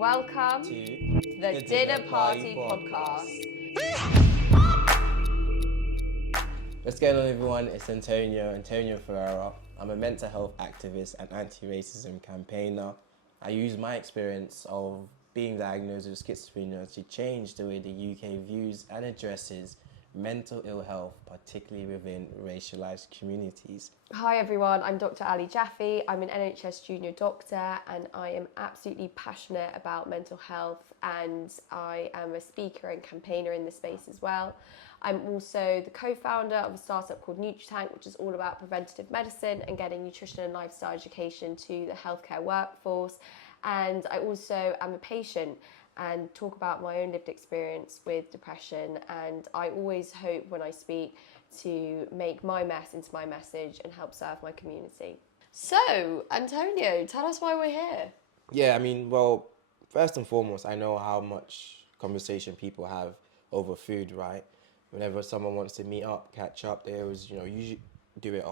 Welcome to the Dinner Party Podcast. What's going on, everyone? It's António Ferreira. I'm a mental health activist and anti-racism campaigner. I use my experience of being diagnosed with schizophrenia to change the way the UK views and addresses mental ill health, particularly within racialised communities. Hi everyone, I'm Dr. Ally Jaffee. I'm an NHS junior doctor and I am absolutely passionate about mental health, and I am a speaker and campaigner in this space as well. I'm also the co-founder of a startup called Nutritank, which is all about preventative medicine and getting nutrition and lifestyle education to the healthcare workforce. And I also am a patient and talk about my own lived experience with depression, and I always hope when I speak to make my mess into my message and help serve my community. So, Antonio, tell us why we're here. Yeah, well, first and foremost, I know how much conversation people have over food, right? Whenever someone wants to meet up, catch up, they always, usually do it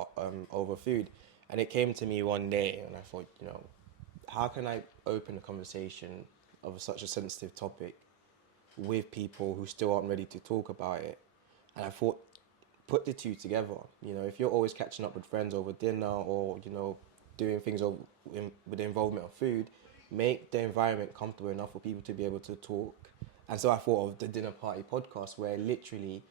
over food. And it came to me one day and I thought, how can I open a conversation of such a sensitive topic with people who still aren't ready to talk about it? And I thought, put the two together. If you're always catching up with friends over dinner or, doing things with the involvement of food, make the environment comfortable enough for people to be able to talk. And so I thought of the Dinner Party podcast, where literally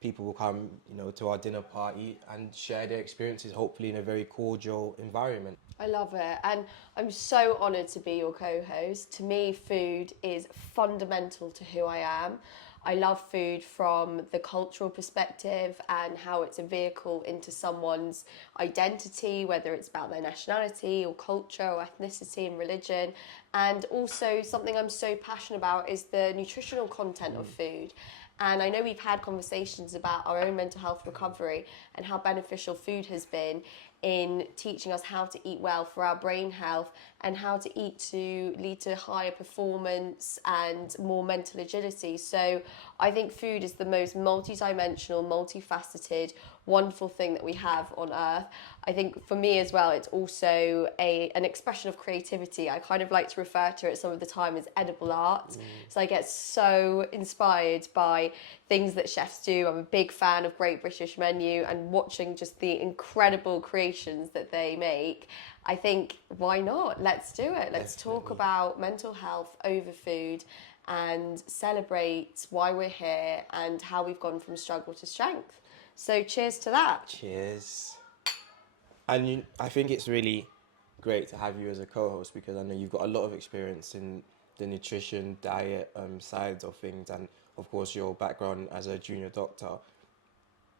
people will come, to our dinner party and share their experiences, hopefully in a very cordial environment. I love it, and I'm so honoured to be your co-host. To me, food is fundamental to who I am. I love food from the cultural perspective and how it's a vehicle into someone's identity, whether it's about their nationality or culture or ethnicity and religion. And also something I'm so passionate about is the nutritional content of food. And I know we've had conversations about our own mental health recovery and how beneficial food has been in teaching us how to eat well for our brain health and how to eat to lead to higher performance and more mental agility. So I think food is the most multi-dimensional, multifaceted, wonderful thing that we have on earth. I think for me as well, it's also an expression of creativity. I kind of like to refer to it some of the time as edible art. So I get so inspired by things that chefs do. I'm a big fan of Great British Menu and watching just the incredible creations that they make. I think, why not? Let's do it. Let's talk about mental health over food and celebrate why we're here and how we've gone from struggle to strength. So cheers to that. Cheers. And I think it's really great to have you as a co-host, because I know you've got a lot of experience in the nutrition, diet sides of things, and of course your background as a junior doctor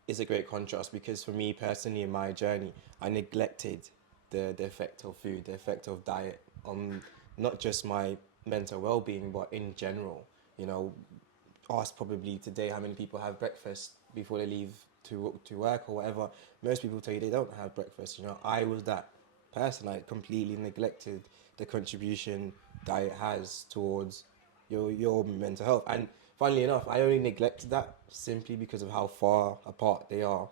is a great contrast, because for me personally in my journey, I neglected the effect of food, the effect of diet on not just my mental well-being, but in general. Ask probably today how many people have breakfast before they leave to work or whatever. Most people tell you they don't have breakfast. I was that person. I completely neglected the contribution diet has towards your mental health. And funnily enough, I only neglected that simply because of how far apart they are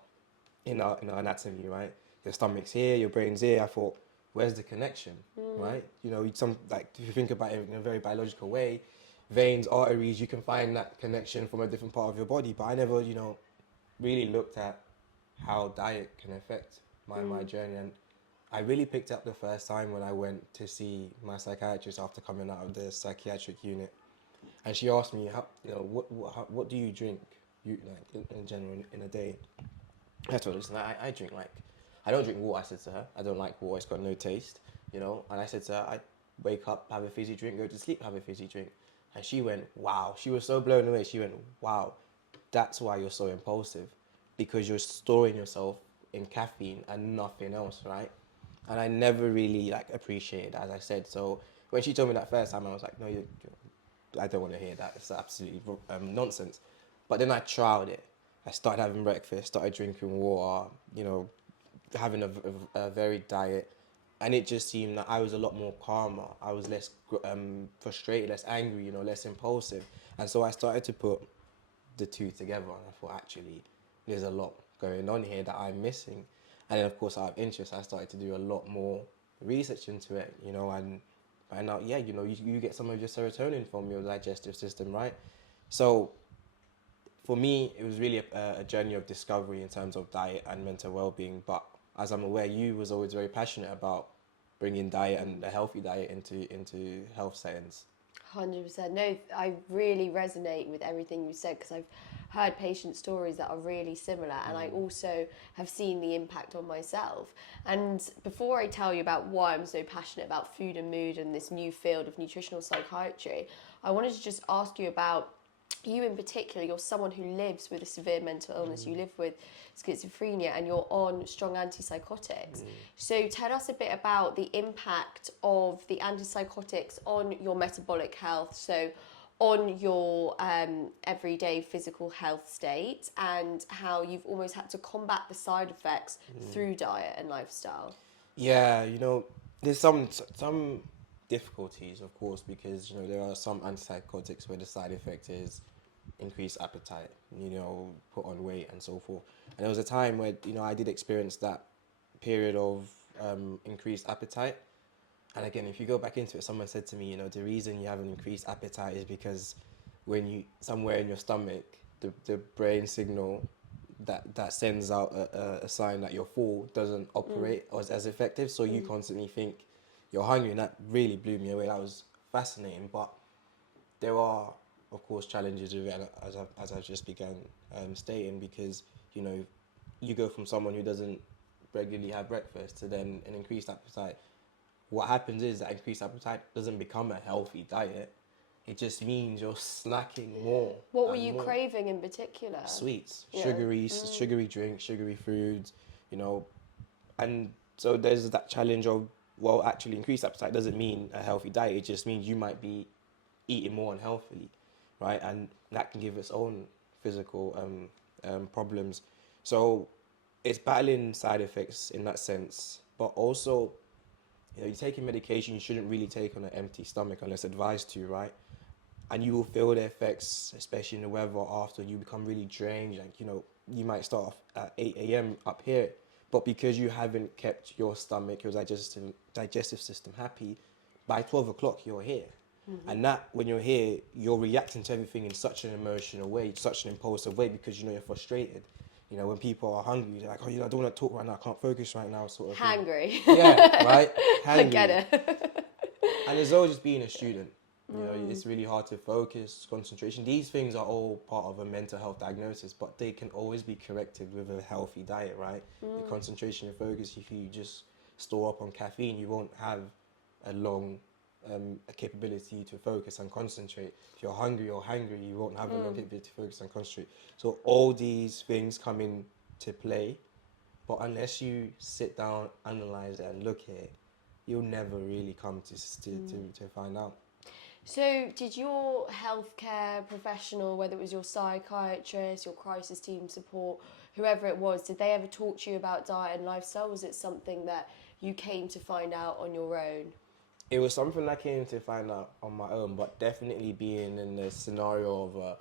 in our anatomy, right? Your stomach's here, your brain's here. I thought, where's the connection, right? If you think about it in a very biological way, veins, arteries, you can find that connection from a different part of your body. But I never, really looked at how diet can affect my journey. And I really picked up the first time when I went to see my psychiatrist after coming out of the psychiatric unit. And she asked me, what do you drink, in general, in a day? I told her, listen, I drink I don't drink water, I said to her. I don't like water, it's got no taste, And I said to her, I wake up, have a fizzy drink, go to sleep, have a fizzy drink. And she went, wow. She was so blown away. She went, wow, that's why you're so impulsive, because you're storing yourself in caffeine and nothing else, right? And I never really appreciated, as I said. So when she told me that first time, I was like, no, I don't want to hear that. It's absolutely nonsense. But then I tried it. I started having breakfast, started drinking water, having a varied diet. And it just seemed that I was a lot more calmer. I was less frustrated, less angry, less impulsive. And so I started to put the two together. And I thought, actually, there's a lot going on here that I'm missing. And then, of course, out of interest, I started to do a lot more research into it, and find out, yeah, you know, you get some of your serotonin from your digestive system, right? So for me, it was really a journey of discovery in terms of diet and mental well-being. But as I'm aware, you was always very passionate about bringing diet and a healthy diet into health settings. 100%. No, I really resonate with everything you said because I've heard patient stories that are really similar, and I also have seen the impact on myself. And before I tell you about why I'm so passionate about food and mood and this new field of nutritional psychiatry, I wanted to just ask you about you in particular. You're someone who lives with a severe mental illness. You live with schizophrenia and you're on strong antipsychotics. So tell us a bit about the impact of the antipsychotics on your metabolic health, so on your everyday physical health state, and how you've almost had to combat the side effects through diet and lifestyle. Yeah, you know, there's some difficulties, of course, because you know there are some antipsychotics where the side effect is increased appetite, you know, put on weight and so forth. And there was a time where you know I did experience that period of increased appetite. And again, if you go back into it, someone said to me, you know, the reason you have an increased appetite is because when you somewhere in your stomach, the brain signal that sends out a sign that you're full doesn't operate as effective. So you constantly think you're hungry, and that really blew me away. That was fascinating. But there are, of course, challenges with it, as I've just began stating, because you know you go from someone who doesn't regularly have breakfast to then an increased appetite. What happens is that increased appetite doesn't become a healthy diet. It just means you're snacking more. What were you craving in particular? Sweets, Yeah. sugary drinks, sugary foods, you know. And so there's that challenge of, well, actually increased appetite doesn't mean a healthy diet. It just means you might be eating more unhealthily, right? And that can give its own physical problems. So it's battling side effects in that sense, but also, you know, you're taking medication you shouldn't really take on an empty stomach unless advised to, right? And you will feel the effects, especially in the weather after. You become really drained. Like, you know, you might start off at 8 a.m. up here, but because you haven't kept your stomach, your digestive system happy, by 12 o'clock you're here. And that, when you're here, you're reacting to everything in such an emotional way, such an impulsive way, because you know you're frustrated. You know, when people are hungry, they're like, oh, you know, I don't want to talk right now, I can't focus right now, sort of thing. Hangry. Yeah, right? Hangry. I get it. And as well as just being a student, you know, it's really hard to focus, concentration. These things are all part of a mental health diagnosis, but they can always be corrected with a healthy diet, right? Your concentration and focus, if you just store up on caffeine, you won't have a long capability to focus and concentrate. If you're hungry or hangry, you won't have a long capability to focus and concentrate. So all these things come into play, but unless you sit down, analyze it and look at it, you'll never really come to find out. So, did your healthcare professional, whether it was your psychiatrist, your crisis team support, whoever it was, did they ever talk to you about diet and lifestyle? Was it something that you came to find out on your own? It was something I came to find out on my own, but definitely being in the scenario of a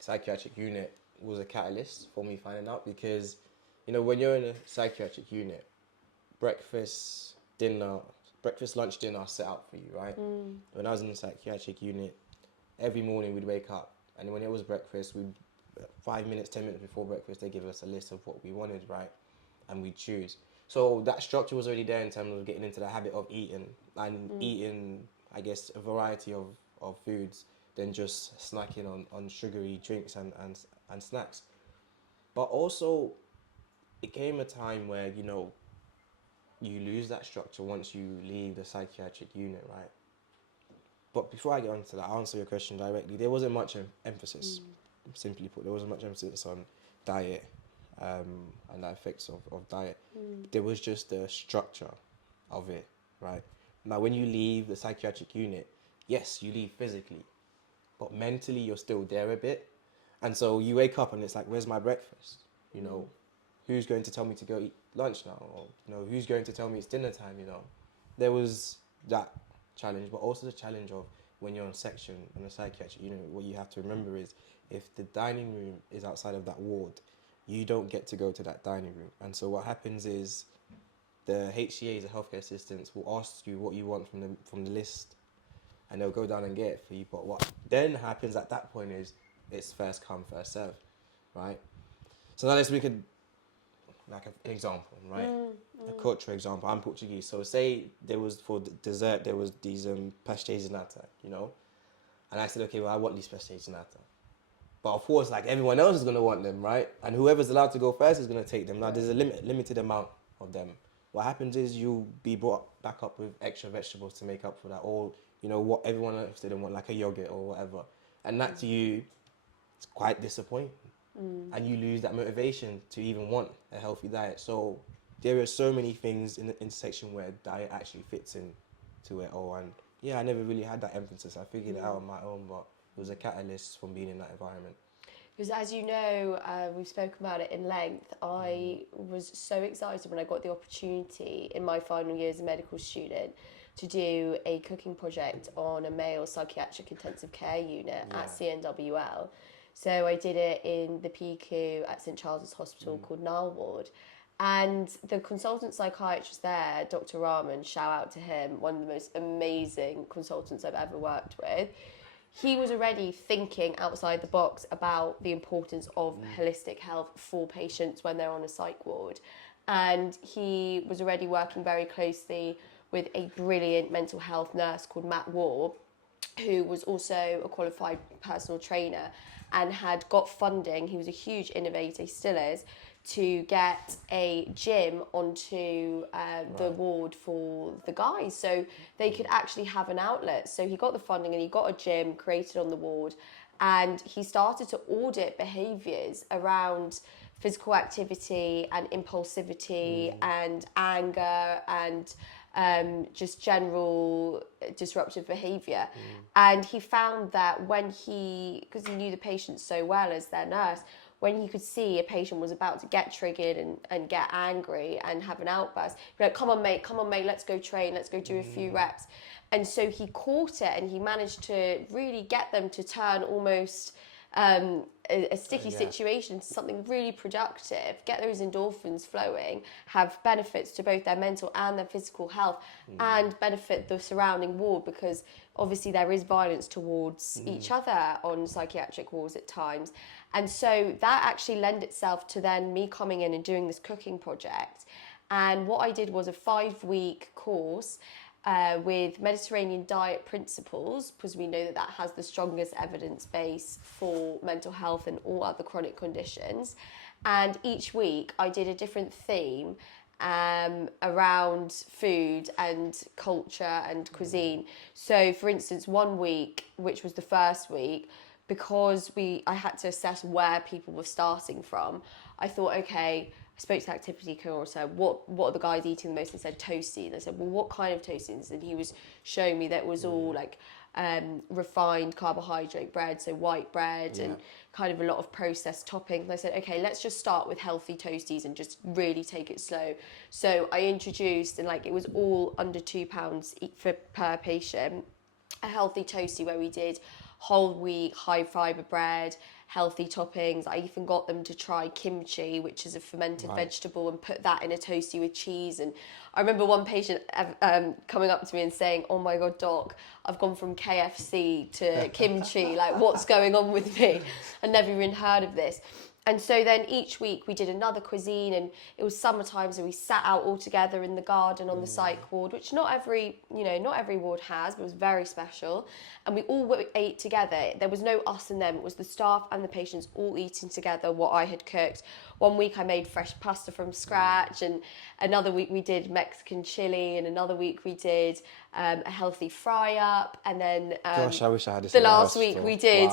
psychiatric unit was a catalyst for me finding out, because, you know, when you're in a psychiatric unit, breakfast, lunch, dinner are set out for you, right? When I was in the psychiatric unit, every morning we'd wake up, and when it was breakfast, 5 minutes, 10 minutes before breakfast, they give us a list of what we wanted, right? And we'd choose. So that structure was already there in terms of getting into the habit of eating, and eating, I guess, a variety of foods than just snacking on sugary drinks and snacks. But also, it came a time where, you know, you lose that structure once you leave the psychiatric unit, right? But before I get on to that, I'll answer your question directly. There wasn't much emphasis, simply put. There wasn't much emphasis on diet and the effects of diet. There was just the structure of it, right? Now, when you leave the psychiatric unit, yes, you leave physically, but mentally you're still there a bit. And so you wake up and it's like, where's my breakfast? You know, who's going to tell me to go eat lunch now? Or, you know, who's going to tell me it's dinner time, you know? There was that challenge, but also the challenge of when you're on section in a psychiatric unit, what you have to remember is if the dining room is outside of that ward, you don't get to go to that dining room. And so what happens is the HCAs, the healthcare assistants, will ask you what you want from the list, and they'll go down and get it for you. But what then happens at that point is it's first come, first serve, right? So now let's make an example, right? A cultural example. I'm Portuguese, so say there was for dessert there was these pastéis de nata, you know, and I said, okay, well I want these pastéis de nata. But of course, like everyone else is gonna want them, right? And whoever's allowed to go first is gonna take them. Now there's a limited amount of them. What happens is you'll be brought back up with extra vegetables to make up for that, or you know what everyone else didn't want, like a yogurt or whatever, and that to you, it's quite disappointing, and you lose that motivation to even want a healthy diet. So there are so many things in the intersection where diet actually fits in to it all, and yeah, I never really had that emphasis. I figured it out on my own, but it was a catalyst from being in that environment. Because as you know, we've spoken about it in length, I was so excited when I got the opportunity in my final year as a medical student to do a cooking project on a male psychiatric intensive care unit at CNWL. So I did it in the PQ at St Charles's Hospital called Nile Ward. And the consultant psychiatrist there, Dr. Rahman, shout out to him, one of the most amazing consultants I've ever worked with. He was already thinking outside the box about the importance of holistic health for patients when they're on a psych ward. And he was already working very closely with a brilliant mental health nurse called Matt Waugh, who was also a qualified personal trainer and had got funding. He was a huge innovator, he still is, to get a gym onto the ward for the guys so they could actually have an outlet. So he got the funding and he got a gym created on the ward, and he started to audit behaviours around physical activity and impulsivity and anger and just general disruptive behaviour. And he found that when because he knew the patients so well as their nurse, when he could see a patient was about to get triggered and get angry and have an outburst, he'd be like, come on mate, let's go train, let's go do a few reps. And so he caught it and he managed to really get them to turn almost a sticky situation to something really productive, get those endorphins flowing, have benefits to both their mental and their physical health, and benefit the surrounding ward, because obviously there is violence towards each other on psychiatric wards at times. And so that actually lent itself to then me coming in and doing this cooking project. And what I did was a 5-week course with Mediterranean diet principles, because we know that that has the strongest evidence base for mental health and all other chronic conditions. And each week I did a different theme around food and culture and cuisine. So for instance, one week, which was the first week, because I had to assess where people were starting from, I thought, okay, I spoke to the activity coordinator, what are the guys eating the most? And said toasty. And I said, well, what kind of toasties? And he was showing me that it was all like refined carbohydrate bread, so white bread and kind of a lot of processed toppings. And I said, okay, let's just start with healthy toasties and just really take it slow. So I introduced, and like it was all under £2 per patient, a healthy toasty where we did whole wheat, high fibre bread, healthy toppings. I even got them to try kimchi, which is a fermented vegetable, and put that in a toasty with cheese. And I remember one patient coming up to me and saying, oh my God, doc, I've gone from KFC to kimchi, like what's going on with me? I'd never even heard of this. And so then each week we did another cuisine, and it was summertime, so we sat out all together in the garden on the psych ward, which not every ward has, but it was very special. And we all ate together. There was no us and them. It was the staff and the patients all eating together what I had cooked. One week I made fresh pasta from scratch, and another week we did Mexican chili, and another week we did a healthy fry up, and then Gosh, I wish I had this. The last week we did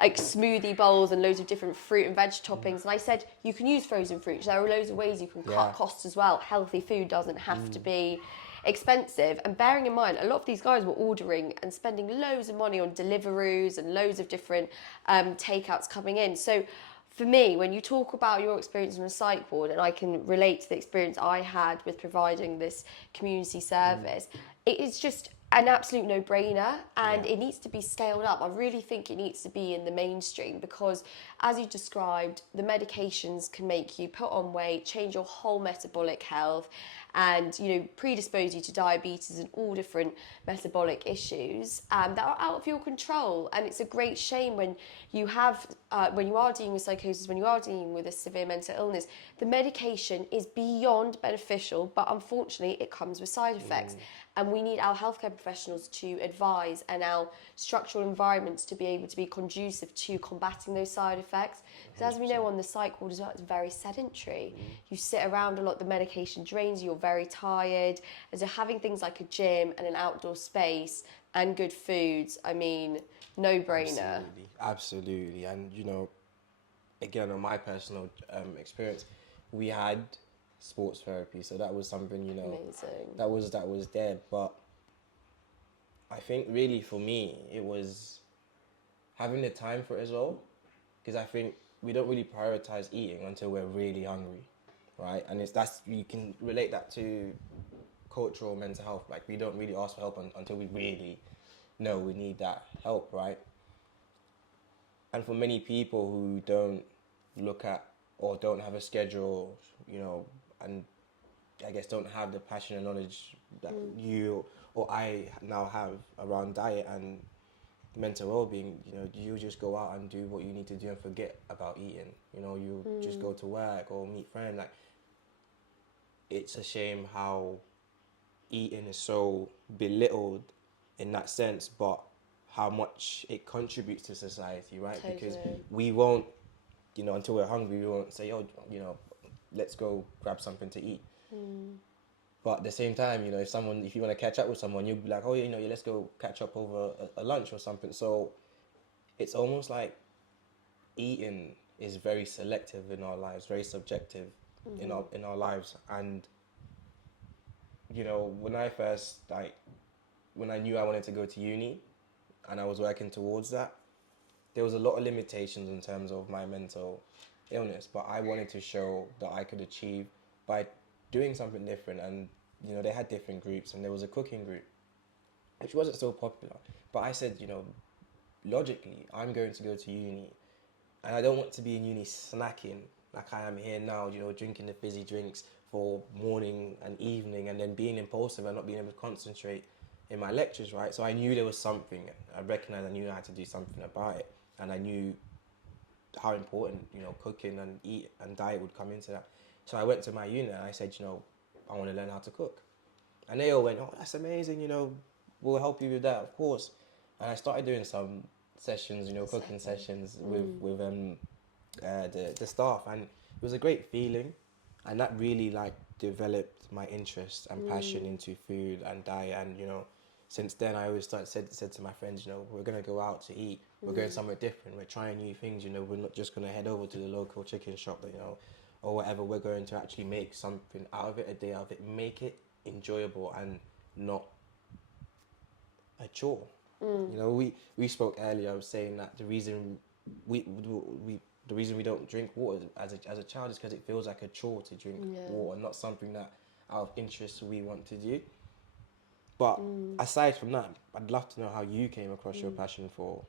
like smoothie bowls and loads of different fruit and veg toppings. And I said, you can use frozen fruits. There are loads of ways you can cut costs as well. Healthy food doesn't have to be expensive. And bearing in mind, a lot of these guys were ordering and spending loads of money on Deliveroos and loads of different takeouts coming in. So for me, when you talk about your experience in a psych ward, and I can relate to the experience I had with providing this community service, it is just an absolute no-brainer, and it needs to be scaled up. I really think it needs to be in the mainstream, because as you described, the medications can make you put on weight, change your whole metabolic health, and, you know, predispose you to diabetes and all different metabolic issues that are out of your control. And it's a great shame when you have, when you are dealing with psychosis, when you are dealing with a severe mental illness, the medication is beyond beneficial, but unfortunately it comes with side effects. And we need our healthcare professionals to advise and our structural environments to be able to be conducive to combating those side effects. Because as we know on the psych ward as well, it's very sedentary. You sit around a lot, the medication drains you, you're very tired. And so having things like a gym and an outdoor space and good foods, I mean, no-brainer. Absolutely. And, you know, again, on my personal experience, we had sports therapy, so that was something, you know, Amazing. that was there. But I think really for me it was having the time for it as well, because I think we don't really prioritize eating until we're really hungry, right? And that's you can relate that to cultural mental health. Like, we don't really ask for help until we really know we need that help, right? And for many people who don't look at or don't have a schedule, you know, and I guess don't have the passion and knowledge that you or I now have around diet and mental well-being, you know, you just go out and do what you need to do and forget about eating. You know, you just go to work or meet friends. Like, it's a shame how eating is so belittled in that sense, but how much it contributes to society, right? Totally. Because we won't, you know, until we're hungry, we won't say, oh, you know, let's go grab something to eat. But at the same time, you know, if you want to catch up with someone, you'll be like, oh, you know, let's go catch up over a lunch or something. So it's almost like eating is very selective in our lives, very subjective in our lives. And, you know, when I knew I wanted to go to uni and I was working towards that, there was a lot of limitations in terms of my mental illness, but I wanted to show that I could achieve by doing something different. And, you know, they had different groups, and there was a cooking group which wasn't so popular, but I said, you know, logically, I'm going to go to uni and I don't want to be in uni snacking like I am here now, you know, drinking the fizzy drinks for morning and evening and then being impulsive and not being able to concentrate in my lectures, right? So I knew there was something. I recognized I knew I had to do something about it, and I knew how important, you know, cooking and eat and diet would come into that. So I went to my uni and I said, you know, I want to learn how to cook. And they all went, oh, that's amazing, you know, we'll help you with that, of course. And I started doing some sessions, you know, cooking sessions with the staff, and it was a great feeling, and that really like developed my interest and passion into food and diet. And, you know, since then I always said to my friends, you know, we're gonna go out to eat, we're going somewhere different, we're trying new things, you know, we're not just gonna head over to the local chicken shop, you know, or whatever. We're going to actually make something out of it, a day out of it, make it enjoyable and not a chore. You know, we spoke earlier, I was saying that the reason we don't drink water as a child is because it feels like a chore to drink water, not something that out of interest we want to do. But aside from that, I'd love to know how you came across your passion for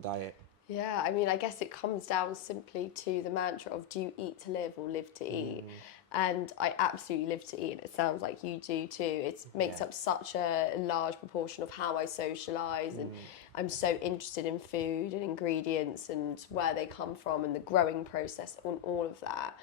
diet. Yeah, I mean, I guess it comes down simply to the mantra of, do you eat to live or live to eat? And I absolutely live to eat, and it sounds like you do too. It makes up such a large proportion of how I socialise, and I'm so interested in food and ingredients and where they come from and the growing process and all of that.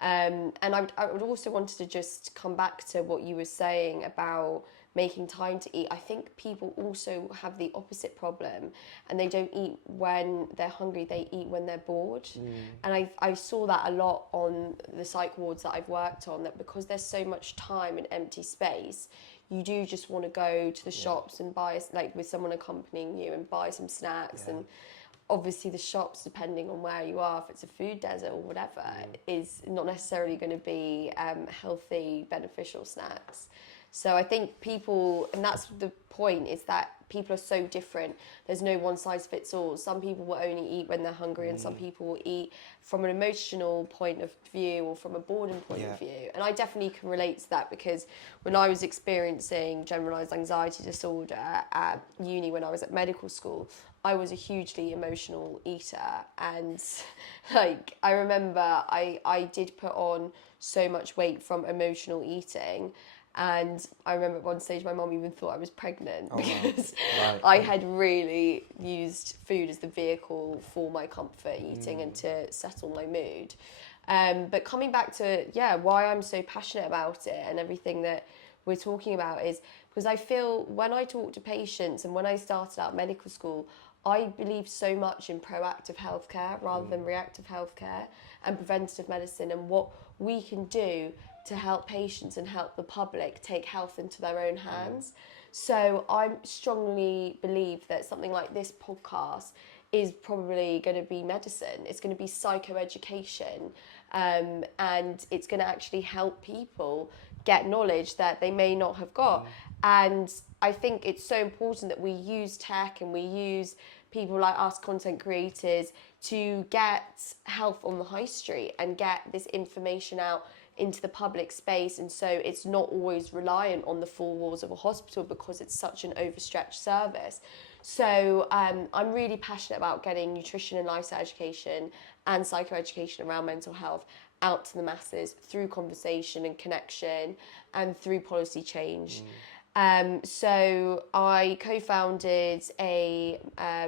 And I would also wanted to just come back to what you were saying about making time to eat. I think people also have the opposite problem, and they don't eat when they're hungry, they eat when they're bored. And I saw that a lot on the psych wards that I've worked on, that because there's so much time and empty space, you do just want to go to the shops and buy, like with someone accompanying you, and buy some snacks. And obviously the shops, depending on where you are, if it's a food desert or whatever, is not necessarily going to be healthy, beneficial snacks. So I think people, and that's the point, is that people are so different. There's no one size fits all. Some people will only eat when they're hungry, and some people will eat from an emotional point of view or from a boredom point of view. And I definitely can relate to that, because when I was experiencing generalised anxiety disorder at uni, when I was at medical school, I was a hugely emotional eater. And like, I remember I did put on so much weight from emotional eating. And I remember at one stage my mum even thought I was pregnant because Right. I had really used food as the vehicle for my comfort eating and to settle my mood. But coming back to, why I'm so passionate about it and everything that we're talking about is because I feel when I talk to patients and when I started out medical school, I believe so much in proactive healthcare rather than reactive healthcare and preventative medicine and what we can do to help patients and help the public take health into their own hands. So I strongly believe that something like this podcast is probably going to be medicine. It's going to be psychoeducation, and it's going to actually help people get knowledge that they may not have got. And I think it's so important that we use tech and we use people like us, content creators, to get health on the high street and get this information out into the public space, and so it's not always reliant on the four walls of a hospital because it's such an overstretched service. So I'm really passionate about getting nutrition and lifestyle education and psychoeducation around mental health out to the masses through conversation and connection and through policy change. So I co-founded a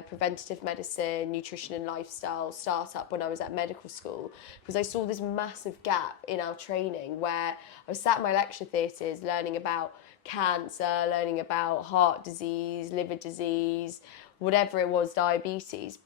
preventative medicine, nutrition and lifestyle startup when I was at medical school because I saw this massive gap in our training where I was sat in my lecture theatres learning about cancer, learning about heart disease, liver disease, whatever it was, diabetes.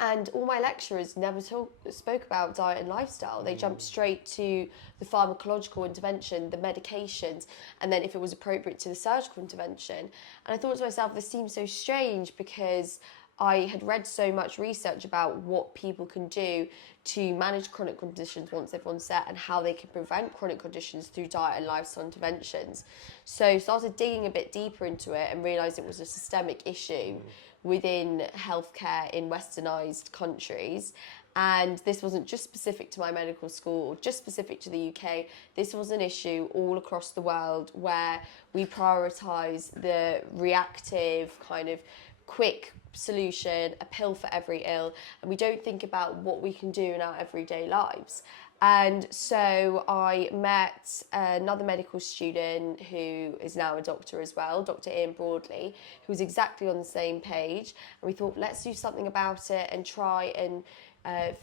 And all my lecturers never spoke about diet and lifestyle. They jumped straight to the pharmacological intervention, the medications, and then if it was appropriate to the surgical intervention. And I thought to myself, this seems so strange because I had read so much research about what people can do to manage chronic conditions once they've onset and how they can prevent chronic conditions through diet and lifestyle interventions. So started digging a bit deeper into it and realised it was a systemic issue within healthcare in westernised countries. And this wasn't just specific to my medical school or just specific to the UK. This was an issue all across the world where we prioritise the reactive kind of quick solution, a pill for every ill, and we don't think about what we can do in our everyday lives. And so I met another medical student who is now a doctor as well, Dr. Ian Broadley, who was exactly on the same page. And we thought, let's do something about it and try and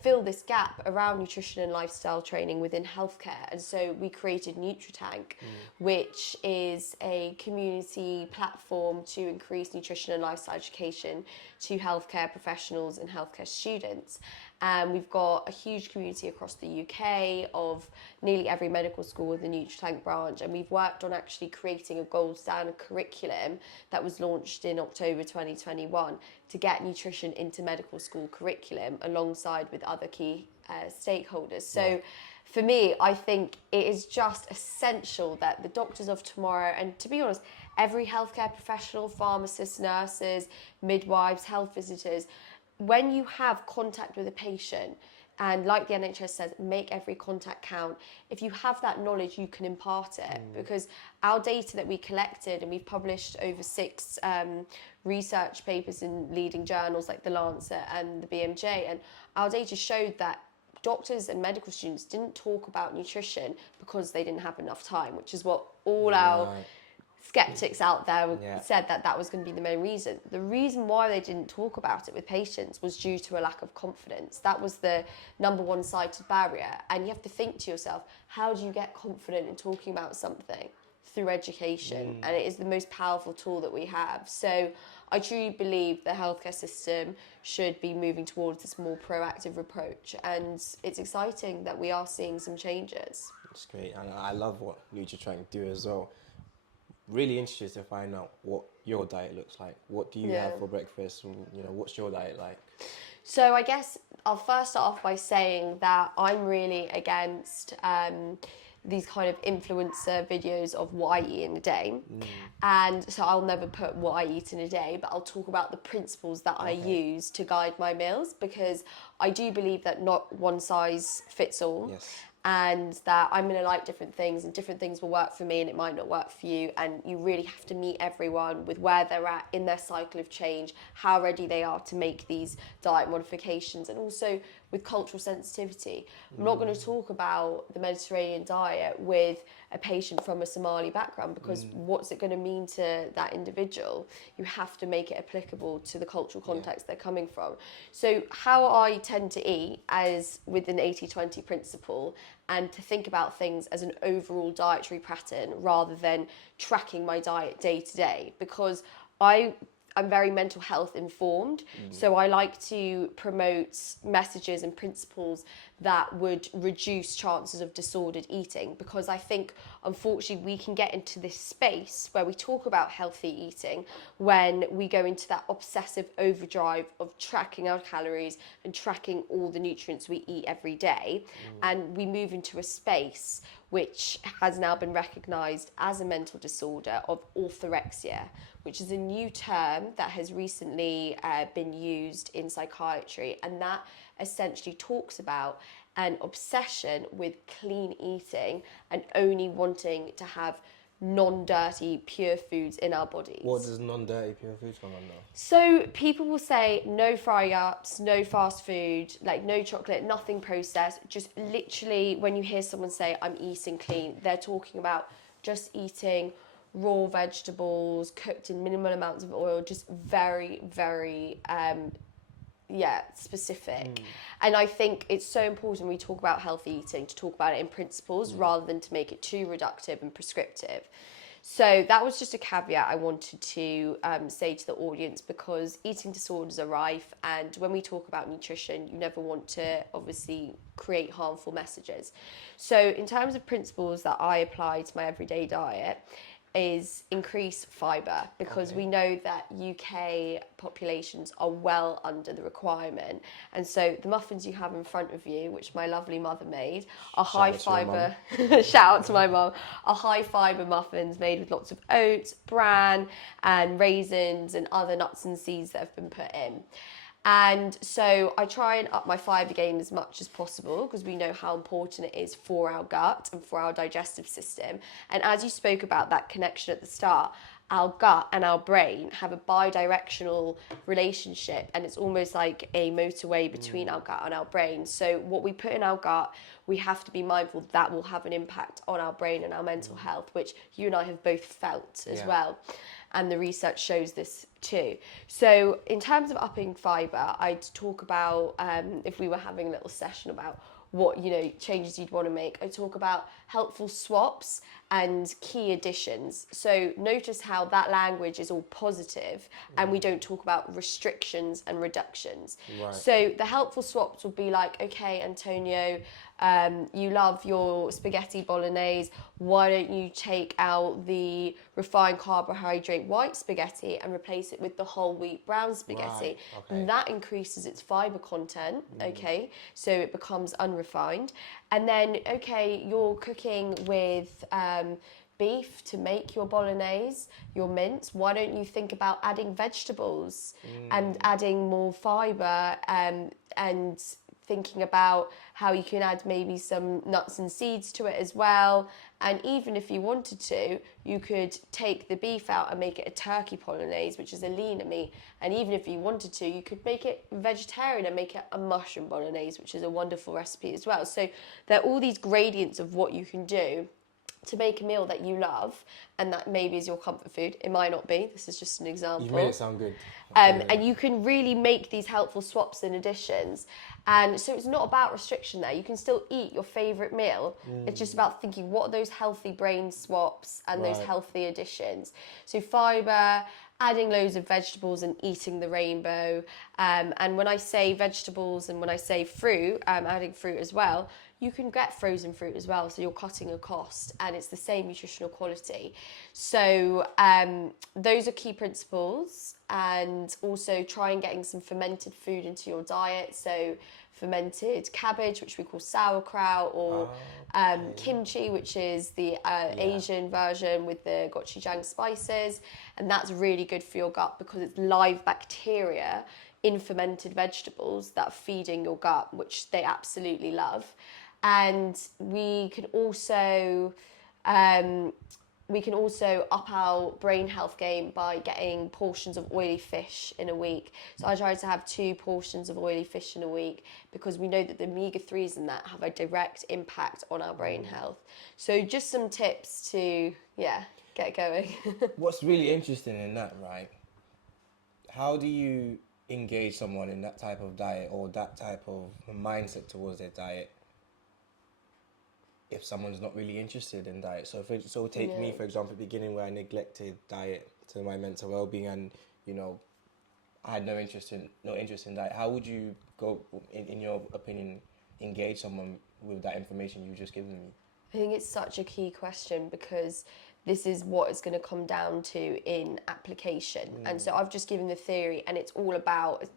fill this gap around nutrition and lifestyle training within healthcare. And so we created Nutritank, which is a community platform to increase nutrition and lifestyle education to healthcare professionals and healthcare students. And we've got a huge community across the UK of nearly every medical school with the Nutritank branch. And we've worked on actually creating a gold standard curriculum that was launched in October 2021 to get nutrition into medical school curriculum alongside with other key stakeholders. So for me, I think it is just essential that the doctors of tomorrow, and to be honest, every healthcare professional, pharmacists, nurses, midwives, health visitors, when you have contact with a patient, and like the NHS says, make every contact count. If you have that knowledge, you can impart it because our data that we collected, and we've published over 6 research papers in leading journals like The Lancet and the BMJ, and our data showed that doctors and medical students didn't talk about nutrition because they didn't have enough time, which is what all our skeptics out there said that was going to be the main reason. The reason why they didn't talk about it with patients was due to a lack of confidence. That was the number one cited barrier. And you have to think to yourself, how do you get confident in talking about something? Through education. And it is the most powerful tool that we have. So I truly believe the healthcare system should be moving towards this more proactive approach. And it's exciting that we are seeing some changes. That's great. And I love what Nutritank do as well. Really interested to find out what your diet looks like. What do you have for breakfast? What's your diet like? So I guess I'll first start off by saying that I'm really against these kind of influencer videos of what I eat in a day. And so I'll never put what I eat in a day, but I'll talk about the principles that I use to guide my meals, because I do believe that not one size fits all. Yes. And that I'm going to like different things and different things will work for me and it might not work for you, and you really have to meet everyone with where they're at in their cycle of change, how ready they are to make these diet modifications, and also with cultural sensitivity. I'm not going to talk about the Mediterranean diet with a patient from a Somali background, because what's it going to mean to that individual? You have to make it applicable to the cultural context they're coming from. So how I tend to eat, as with an 80-20 principle, and to think about things as an overall dietary pattern rather than tracking my diet day to day, because I'm very mental health informed, so I like to promote messages and principles that would reduce chances of disordered eating, because I think, unfortunately, we can get into this space where we talk about healthy eating when we go into that obsessive overdrive of tracking our calories and tracking all the nutrients we eat every day, and we move into a space which has now been recognised as a mental disorder of orthorexia, which is a new term that has recently been used in psychiatry, and that essentially talks about an obsession with clean eating and only wanting to have non-dirty, pure foods in our bodies. What does non-dirty pure foods come under? So people will say no fry-ups, no fast food, like no chocolate, nothing processed. Just literally, when you hear someone say, I'm eating clean, they're talking about just eating raw vegetables, cooked in minimal amounts of oil, just very, very specific. And I think it's so important when we talk about healthy eating to talk about it in principles rather than to make it too reductive and prescriptive. So that was just a caveat I wanted to say to the audience, because eating disorders are rife, and when we talk about nutrition, you never want to obviously create harmful messages. So in terms of principles that I apply to my everyday diet, is increase fibre, because we know that UK populations are well under the requirement. And so the muffins you have in front of you, which my lovely mother made, are high fibre, shout out to my mum, are high fibre muffins made with lots of oats, bran and raisins and other nuts and seeds that have been put in. And so I try and up my fibre game as much as possible, because we know how important it is for our gut and for our digestive system. And as you spoke about that connection at the start, our gut and our brain have a bi-directional relationship, and it's almost like a motorway between our gut and our brain. So what we put in our gut, we have to be mindful that will have an impact on our brain and our mental health, which you and I have both felt as well. And the research shows this too. So in terms of upping fibre, I'd talk about, if we were having a little session about what, changes you'd want to make, I talk about helpful swaps and key additions. So notice how that language is all positive, and we don't talk about restrictions and reductions. So the helpful swaps will be like, okay, Antonio, you love your spaghetti bolognese, why don't you take out the refined carbohydrate white spaghetti and replace it with the whole wheat brown spaghetti? That increases its fibre content, okay, so it becomes unrefined. And then, okay, you're cooking with beef to make your bolognese, your mince. Why don't you think about adding vegetables and adding more fibre, and thinking about how you can add maybe some nuts and seeds to it as well. And even if you wanted to, you could take the beef out and make it a turkey bolognese, which is a leaner meat. And even if you wanted to, you could make it vegetarian and make it a mushroom bolognese, which is a wonderful recipe as well. So there are all these gradients of what you can do to make a meal that you love, and that maybe is your comfort food. It might not be. This is just an example. You made it sound good. And you can really make these helpful swaps and additions. And so it's not about restriction there. You can still eat your favourite meal. It's just about thinking, what are those healthy brain swaps and those healthy additions? So fibre, adding loads of vegetables and eating the rainbow. And when I say vegetables and when I say fruit, adding fruit as well, you can get frozen fruit as well, so you're cutting a cost and it's the same nutritional quality. So those are key principles. And also try and getting some fermented food into your diet, so fermented cabbage, which we call sauerkraut, or kimchi, which is the Asian version with the gochujang spices, and that's really good for your gut because it's live bacteria in fermented vegetables that are feeding your gut, which they absolutely love. And we can also we can also up our brain health game by getting portions of oily fish in a week. So I try to have 2 portions of oily fish in a week because we know that the omega-3s in that have a direct impact on our brain health. So just some tips to, get going. What's really interesting in that, right? How do you engage someone in that type of diet or that type of mindset towards their diet if someone's not really interested in diet? So take me, for example, beginning where I neglected diet to my mental well-being, and I had no interest in diet. How would you go, in your opinion, engage someone with that information you've just given me? I think it's such a key question because this is what it's going to come down to in application. And so I've just given the theory, and it's all about,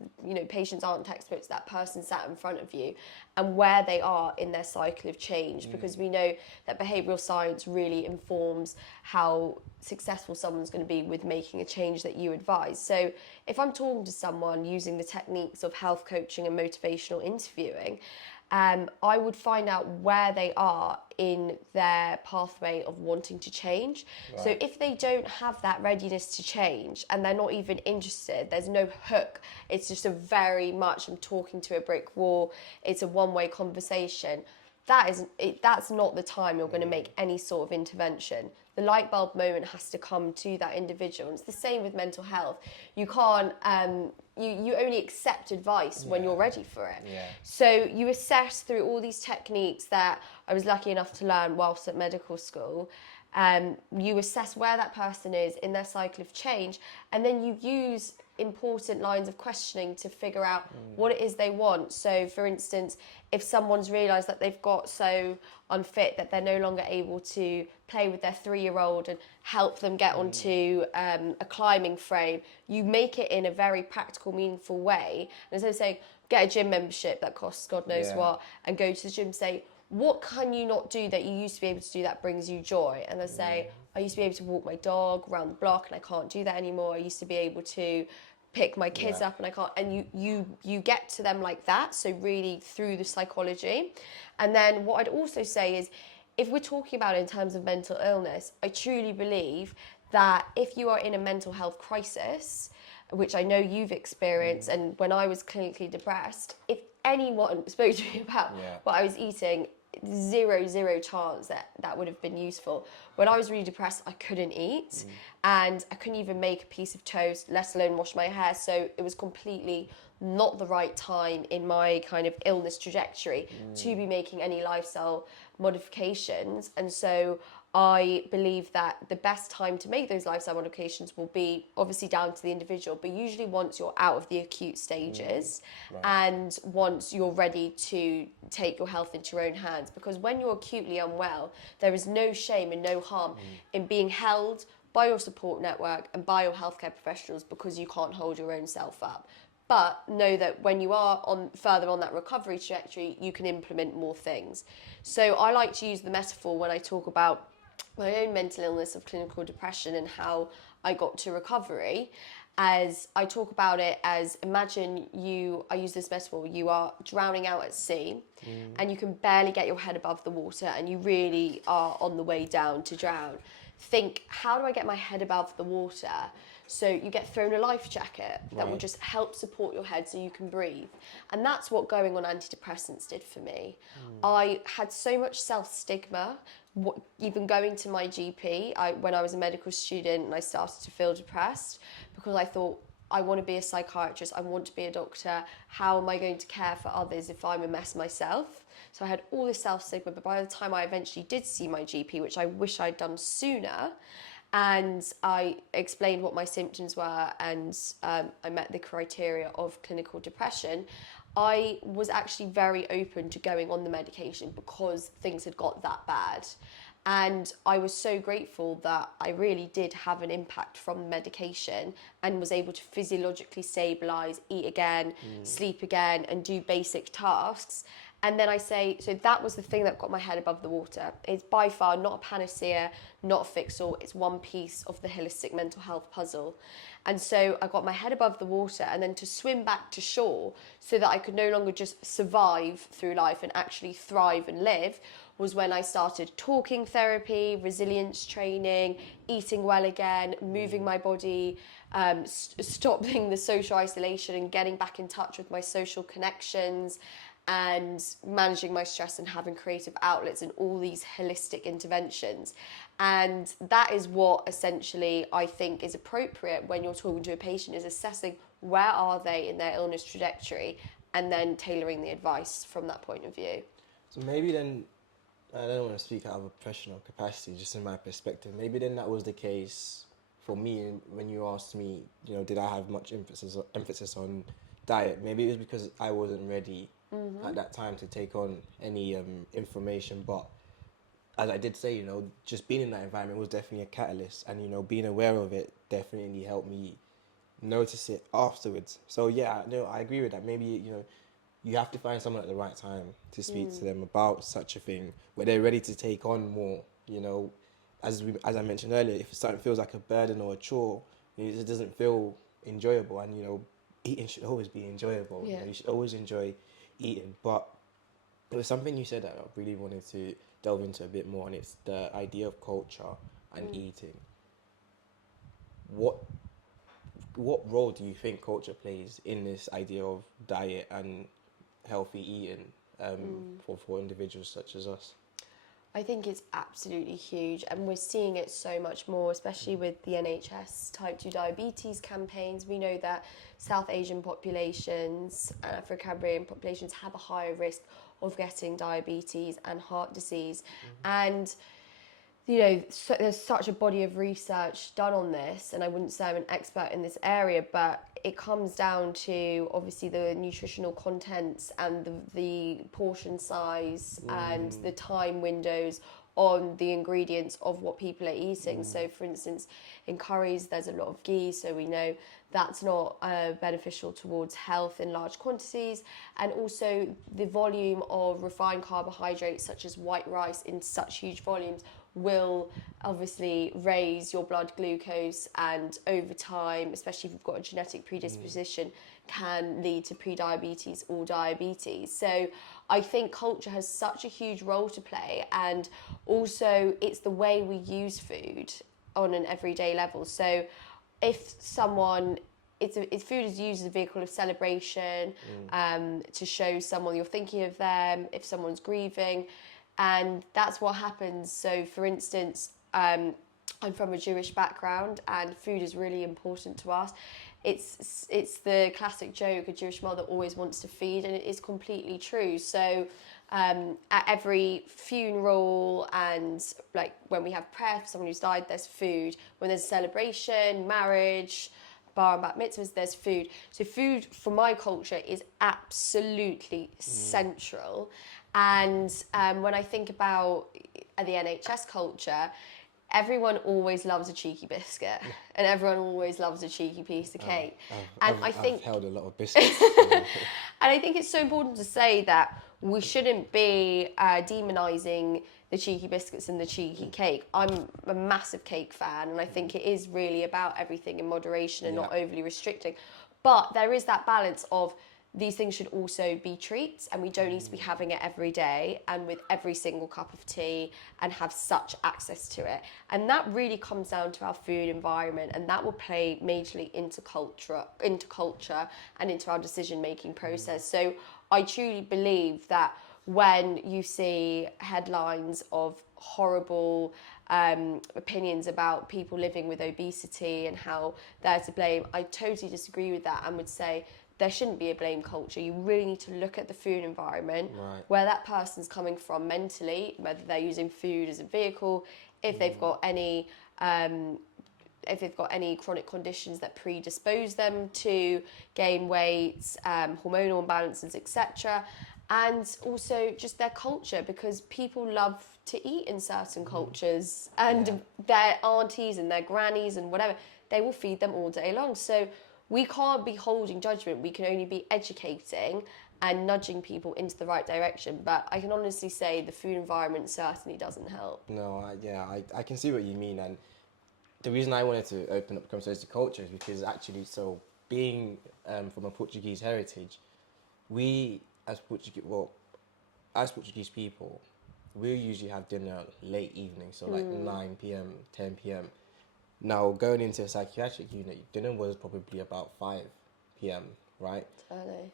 patients aren't textbooks. That person sat in front of you and where they are in their cycle of change, because we know that behavioural science really informs how successful someone's going to be with making a change that you advise. So if I'm talking to someone using the techniques of health coaching and motivational interviewing, I would find out where they are in their pathway of wanting to change. Right. So if they don't have that readiness to change and they're not even interested, there's no hook. It's just a very much, I'm talking to a brick wall. It's a one-way conversation. That's not the time you're going to make any sort of intervention. The light bulb moment has to come to that individual. And it's the same with mental health. You can't, you only accept advice when you're ready for it. Yeah. So you assess through all these techniques that I was lucky enough to learn whilst at medical school. You assess where that person is in their cycle of change, and then you use important lines of questioning to figure out what it is they want. So for instance, if someone's realised that they've got so unfit that they're no longer able to play with their 3-year-old and help them get onto a climbing frame, you make it in a very practical, meaningful way. And instead of saying, get a gym membership that costs God knows what, and go to the gym, say, what can you not do that you used to be able to do that brings you joy? And they say, I used to be able to walk my dog around the block and I can't do that anymore. I used to be able to pick my kids up and I can't. And you get to them like that. So really through the psychology. And then what I'd also say is, if we're talking about it in terms of mental illness, I truly believe that if you are in a mental health crisis, which I know you've experienced, and when I was clinically depressed, if anyone spoke to me about what I was eating, zero chance that would have been useful. When I was really depressed, I couldn't eat, and I couldn't even make a piece of toast, let alone wash my hair. So it was completely not the right time in my kind of illness trajectory to be making any lifestyle modifications. And so I believe that the best time to make those lifestyle modifications will be obviously down to the individual, but usually once you're out of the acute stages and once you're ready to take your health into your own hands. Because when you're acutely unwell, there is no shame and no harm in being held by your support network and by your healthcare professionals because you can't hold your own self up. But know that when you are further on that recovery trajectory, you can implement more things. So I like to use the metaphor when I talk about my own mental illness of clinical depression and how I got to recovery, as I talk about it as, imagine I use this metaphor, you are drowning out at sea and you can barely get your head above the water and you really are on the way down to drown. Think, how do I get my head above the water? So you get thrown a life jacket that will just help support your head so you can breathe. And that's what going on antidepressants did for me. I had so much self-stigma, even going to my GP when I was a medical student and I started to feel depressed, because I thought, I want to be a psychiatrist, I want to be a doctor, how am I going to care for others if I'm a mess myself? So I had all this self-stigma, but by the time I eventually did see my GP, which I wish I'd done sooner, and I explained what my symptoms were and I met the criteria of clinical depression, I was actually very open to going on the medication because things had got that bad. And I was so grateful that I really did have an impact from the medication and was able to physiologically stabilise, eat again, sleep again, and do basic tasks. And then I say, so that was the thing that got my head above the water. It's by far not a panacea, not a fix-all. It's one piece of the holistic mental health puzzle. And so I got my head above the water, and then to swim back to shore so that I could no longer just survive through life and actually thrive and live was when I started talking therapy, resilience training, eating well again, moving my body, stopping the social isolation and getting back in touch with my social connections, and managing my stress and having creative outlets and all these holistic interventions. And that is what essentially I think is appropriate when you're talking to a patient, is assessing where are they in their illness trajectory and then tailoring the advice from that point of view. So maybe then, I don't want to speak out of a professional capacity, just in my perspective, maybe then that was the case for me when you asked me, did I have much emphasis on diet? Maybe it was because I wasn't ready at that time to take on any information, but as I did say, just being in that environment was definitely a catalyst, and being aware of it definitely helped me notice it afterwards. So yeah, no, I agree with that. Maybe you have to find someone at the right time to speak to them about such a thing, where they're ready to take on more. As I mentioned earlier, if something feels like a burden or a chore, it just doesn't feel enjoyable. And eating should always be enjoyable. Yeah. You should always enjoy eating. But there was something you said that I really wanted to delve into a bit more, and it's the idea of culture and eating. What role do you think culture plays in this idea of diet and healthy eating for individuals such as us? I think it's absolutely huge, and we're seeing it so much more, especially with the NHS type 2 diabetes campaigns. We know that South Asian populations and Afro-Caribbean populations have a higher risk of getting diabetes and heart disease. And so there's such a body of research done on this, and I wouldn't say I'm an expert in this area, but it comes down to obviously the nutritional contents and the portion size and the time windows on the ingredients of what people are eating. So for instance, in curries there's a lot of ghee, so we know that's not beneficial towards health in large quantities. And also the volume of refined carbohydrates such as white rice in such huge volumes will obviously raise your blood glucose, and over time, especially if you've got a genetic predisposition, can lead to prediabetes or diabetes. So I think culture has such a huge role to play, and also it's the way we use food on an everyday level. So if someone if food is used as a vehicle of celebration, to show someone you're thinking of them, if someone's grieving, and that's what happens. So for instance, I'm from a Jewish background, and food is really important to us. It's the classic joke, a Jewish mother always wants to feed, and it is completely true. So at every funeral and like when we have prayer for someone who's died, there's food. When there's a celebration, marriage, bar and bat mitzvahs, there's food. So food for my culture is absolutely central. And when I think about the NHS culture, everyone always loves a cheeky biscuit, and everyone always loves a cheeky piece of cake. I've held a lot of biscuits. And I think it's so important to say that we shouldn't be demonising the cheeky biscuits and the cheeky cake. I'm a massive cake fan, and I think it is really about everything in moderation and not overly restricting. But there is that balance of these things should also be treats, and we don't need to be having it every day and with every single cup of tea and have such access to it. And that really comes down to our food environment, and that will play majorly into culture and into our decision-making process. So I truly believe that when you see headlines of horrible opinions about people living with obesity and how they're to blame, I totally disagree with that and would say there shouldn't be a blame culture. You really need to look at the food environment, where that person's coming from mentally, whether they're using food as a vehicle, if they've got any chronic conditions that predispose them to gain weight, hormonal imbalances, etc. And also just their culture, because people love to eat in certain cultures, and their aunties and their grannies and whatever, they will feed them all day long. So we can't be holding judgment. We can only be educating and nudging people into the right direction. But I can honestly say the food environment certainly doesn't help. No, I can see what you mean. And the reason I wanted to open up the conversation to culture is because actually, so being from a Portuguese heritage, we as Portuguese people, we usually have dinner late evening, so like 9 p.m., 10 p.m. Now, going into a psychiatric unit, dinner was probably about 5 p.m., right? Totally.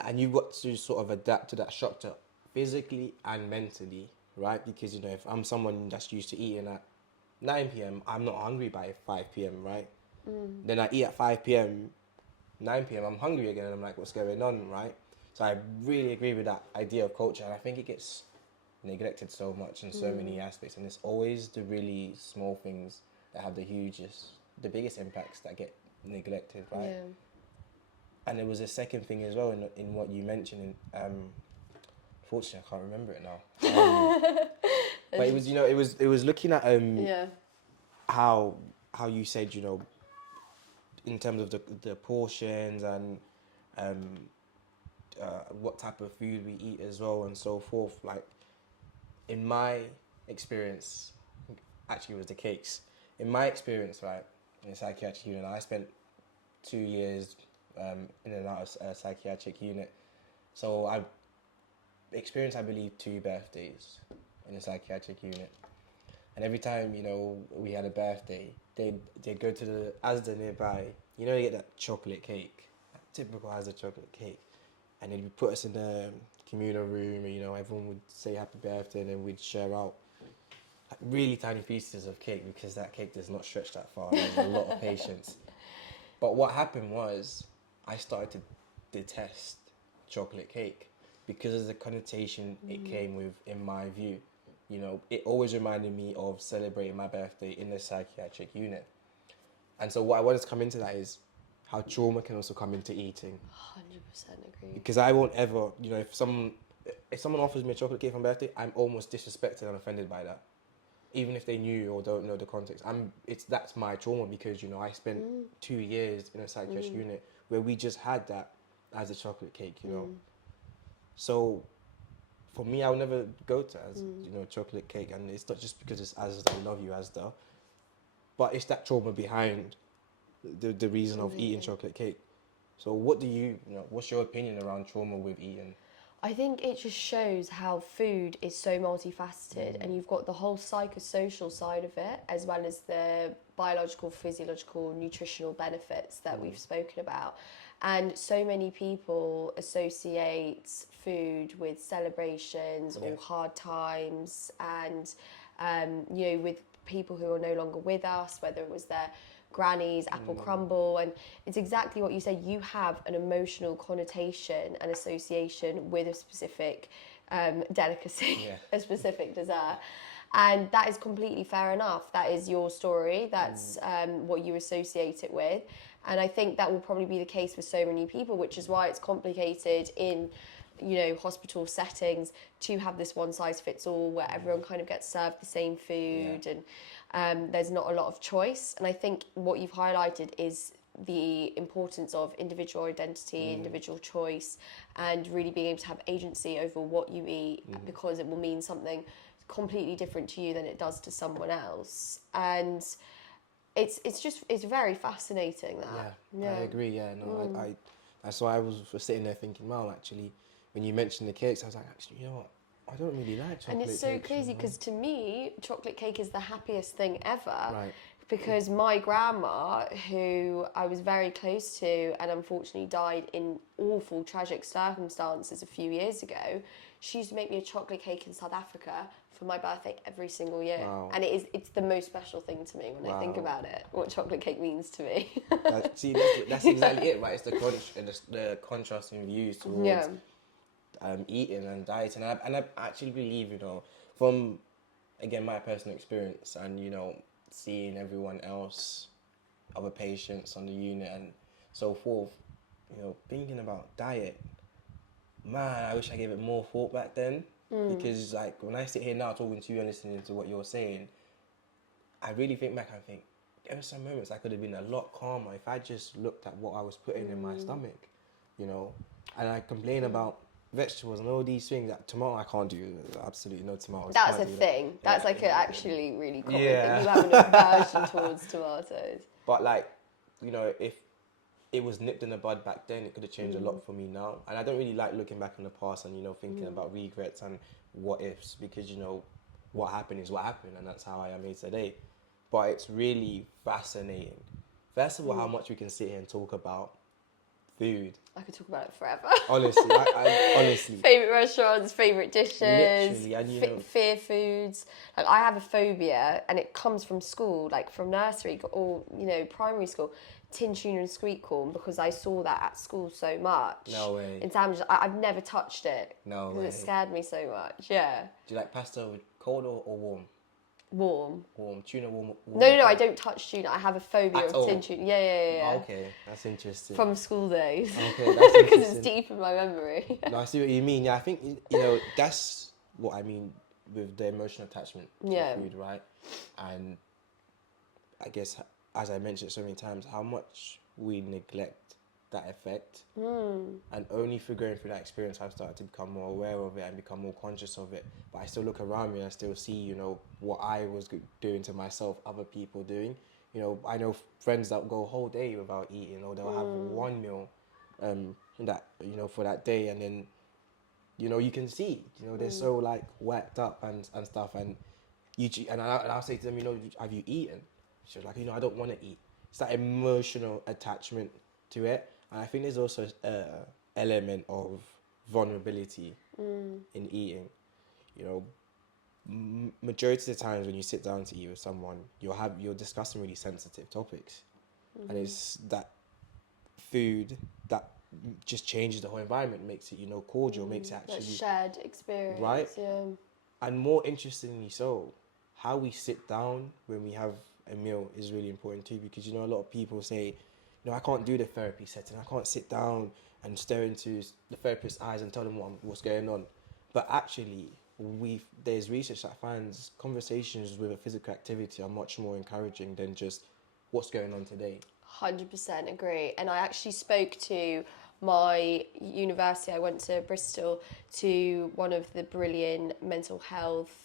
And you've got to sort of adapt to that structure physically and mentally, right? Because, you know, if I'm someone that's used to eating at 9 p.m., I'm not hungry by 5 p.m., right? Then I eat at 5 p.m., 9 p.m., I'm hungry again, and I'm like, what's going on, right? So I really agree with that idea of culture, and I think it gets neglected so much in so many aspects, and it's always the really small things that have the biggest impacts that get neglected, right? Yeah. And there was a second thing as well in what you mentioned. Fortunately, I can't remember it now. But it was, you know, it was looking at Yeah. how you said, you know, in terms of the portions and what type of food we eat as well and so forth. Like in my experience, actually it was the cakes. In my experience, right, in a psychiatric unit, I spent 2 years in and out of a psychiatric unit. So I've experienced, I believe, 2 birthdays in a psychiatric unit. And every time, you know, we had a birthday, they'd go to the Asda nearby. You know, they get that chocolate cake, that typical Asda chocolate cake. And they'd put us in the communal room, and, you know, everyone would say happy birthday, and then we'd share out like really tiny pieces of cake, because that cake does not stretch that far. There's a lot of patience. But what happened was I started to detest chocolate cake because of the connotation it came with, in my view. You know, it always reminded me of celebrating my birthday in the psychiatric unit. And so what I wanted to come into that is how trauma can also come into eating. 100% agree. Because I won't ever, you know, if someone offers me a chocolate cake for my birthday, I'm almost disrespected and offended by that. Even if they knew or don't know the context. That's my trauma, because, you know, I spent 2 years in a psychiatric unit where we just had that as a chocolate cake, you know. So for me, I'll never go to you know, chocolate cake, and it's not just because it's Asda, I love you Asda, but it's that trauma behind the reason of eating chocolate cake. So what do you know, what's your opinion around trauma with eating? I think it just shows how food is so multifaceted, and you've got the whole psychosocial side of it, as well as the biological, physiological, nutritional benefits that we've spoken about. And so many people associate food with celebrations or hard times, and you know, with people who are no longer with us, whether it was their granny's apple crumble. And it's exactly what you said. You have an emotional connotation and association with a specific delicacy, a specific dessert. And that is completely fair enough. That is your story. That's what you associate it with. And I think that will probably be the case for so many people, which is why it's complicated in, you know, hospital settings to have this one size fits all where everyone kind of gets served the same food, and there's not a lot of choice. And I think what you've highlighted is the importance of individual identity, individual choice, and really being able to have agency over what you eat, because it will mean something completely different to you than it does to someone else. And it's very fascinating, that. Yeah. I agree. I that's why I was sitting there thinking, well, actually, when you mentioned the cakes, I was like, actually, you know what? I don't really like chocolate. And it's so cakes, crazy, you know? because to me, chocolate cake is the happiest thing ever. Right. Because my grandma, who I was very close to and unfortunately died in awful, tragic circumstances a few years ago, she used to make me a chocolate cake in South Africa for my birthday every single year. Wow. And it's the most special thing to me when I think about it, what chocolate cake means to me. That's exactly it, right? It's the contrasting views towards eating and dieting. And I actually believe, you know, from, again, my personal experience and, you know, seeing everyone else, other patients on the unit and so forth, you know, thinking about diet, man, I wish I gave it more thought back then. Because, like, when I sit here now talking to you and listening to what you're saying, I really think back and think, there were some moments I could have been a lot calmer if I just looked at what I was putting in my stomach, you know. And I complain about vegetables and all these things. That tomato I can't do, absolutely no tomatoes. That's a thing. That's like actually really common thing. You have an aversion towards tomatoes. But, like, you know, if it was nipped in the bud back then, it could have changed a lot for me now. And I don't really like looking back on the past and, you know, thinking about regrets and what ifs, because, you know, what happened is what happened, and that's how I am here today. But it's really fascinating. First of all, how much we can sit here and talk about food. I could talk about it forever. Honestly, honestly. Favourite restaurants, favourite dishes, Literally, and you know, fear foods. Like, I have a phobia, and it comes from school, like from nursery or, you know, primary school. Tin tuna and sweet corn, because I saw that at school so much. No way. In sandwiches, I've never touched it. No way. Because it scared me so much. Yeah. Do you like pasta with cold or warm? Warm. Warm. Tuna warm. No, I don't touch tuna. I have a phobia At of tin tuna. Yeah. Oh, okay, that's interesting. From school days. Okay, that's interesting. Because it's deep in my memory. No, I see what you mean. Yeah, I think, you know, that's what I mean with the emotional attachment to food, right? And I guess, as I mentioned so many times, how much we neglect that effect. And only through going through that experience, I've started to become more aware of it and become more conscious of it. But I still look around me and I still see, you know, what I was doing to myself, other people doing. You know, I know friends that go a whole day without eating, or they'll have one meal that, you know, for that day, and then, you know, you can see, you know, they're so like worked up and stuff, and I'll say to them, you know, have you eaten? She's like, you know, I don't want to eat. It's that emotional attachment to it. And I think there's also an element of vulnerability in eating. You know, majority of the times when you sit down to eat with someone, you're discussing really sensitive topics. And it's that food that just changes the whole environment, makes it, you know, cordial, makes it actually... That shared experience. Right? Yeah. And more interestingly so, how we sit down when we have a meal is really important too, because, you know, a lot of people say, you know, I can't do the therapy setting. I can't sit down and stare into the therapist's eyes and tell them what's going on. But actually, there's research that finds conversations with a physical activity are much more encouraging than just what's going on today. 100% agree. And I actually spoke to my university. I went to Bristol to one of the brilliant mental health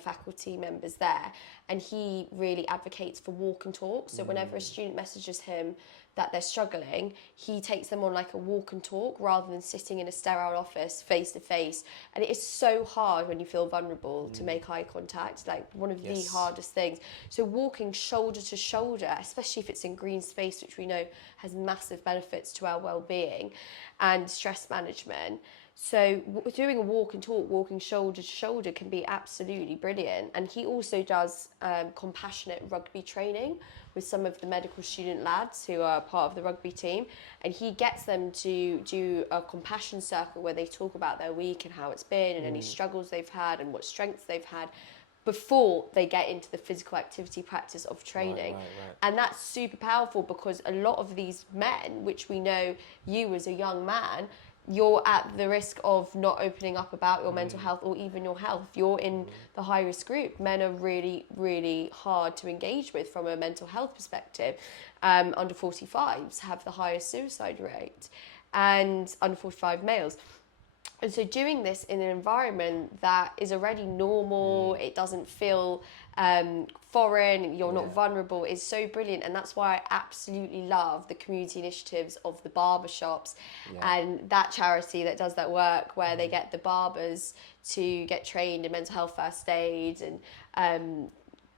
faculty members there, and he really advocates for walk and talk. So whenever a student messages him that they're struggling, he takes them on like a walk and talk rather than sitting in a sterile office face to face. And it is so hard when you feel vulnerable to make eye contact, like one of the hardest things. So walking shoulder to shoulder, especially if it's in green space, which we know has massive benefits to our well-being and stress management. So doing a walk and talk, walking shoulder to shoulder, can be absolutely brilliant. And he also does compassionate rugby training with some of the medical student lads who are part of the rugby team. And he gets them to do a compassion circle where they talk about their week and how it's been and any struggles they've had and what strengths they've had before they get into the physical activity practice of training. Right. And that's super powerful, because a lot of these men, which we know you as a young man, you're at the risk of not opening up about your mental health or even your health. You're in the high risk group. Men are really, really hard to engage with from a mental health perspective. Under 45s have the highest suicide rate, and under 45 males. And so doing this in an environment that is already normal, it doesn't feel foreign, you're not vulnerable, is so brilliant. And that's why I absolutely love the community initiatives of the barbershops and that charity that does that work where they get the barbers to get trained in mental health first aid and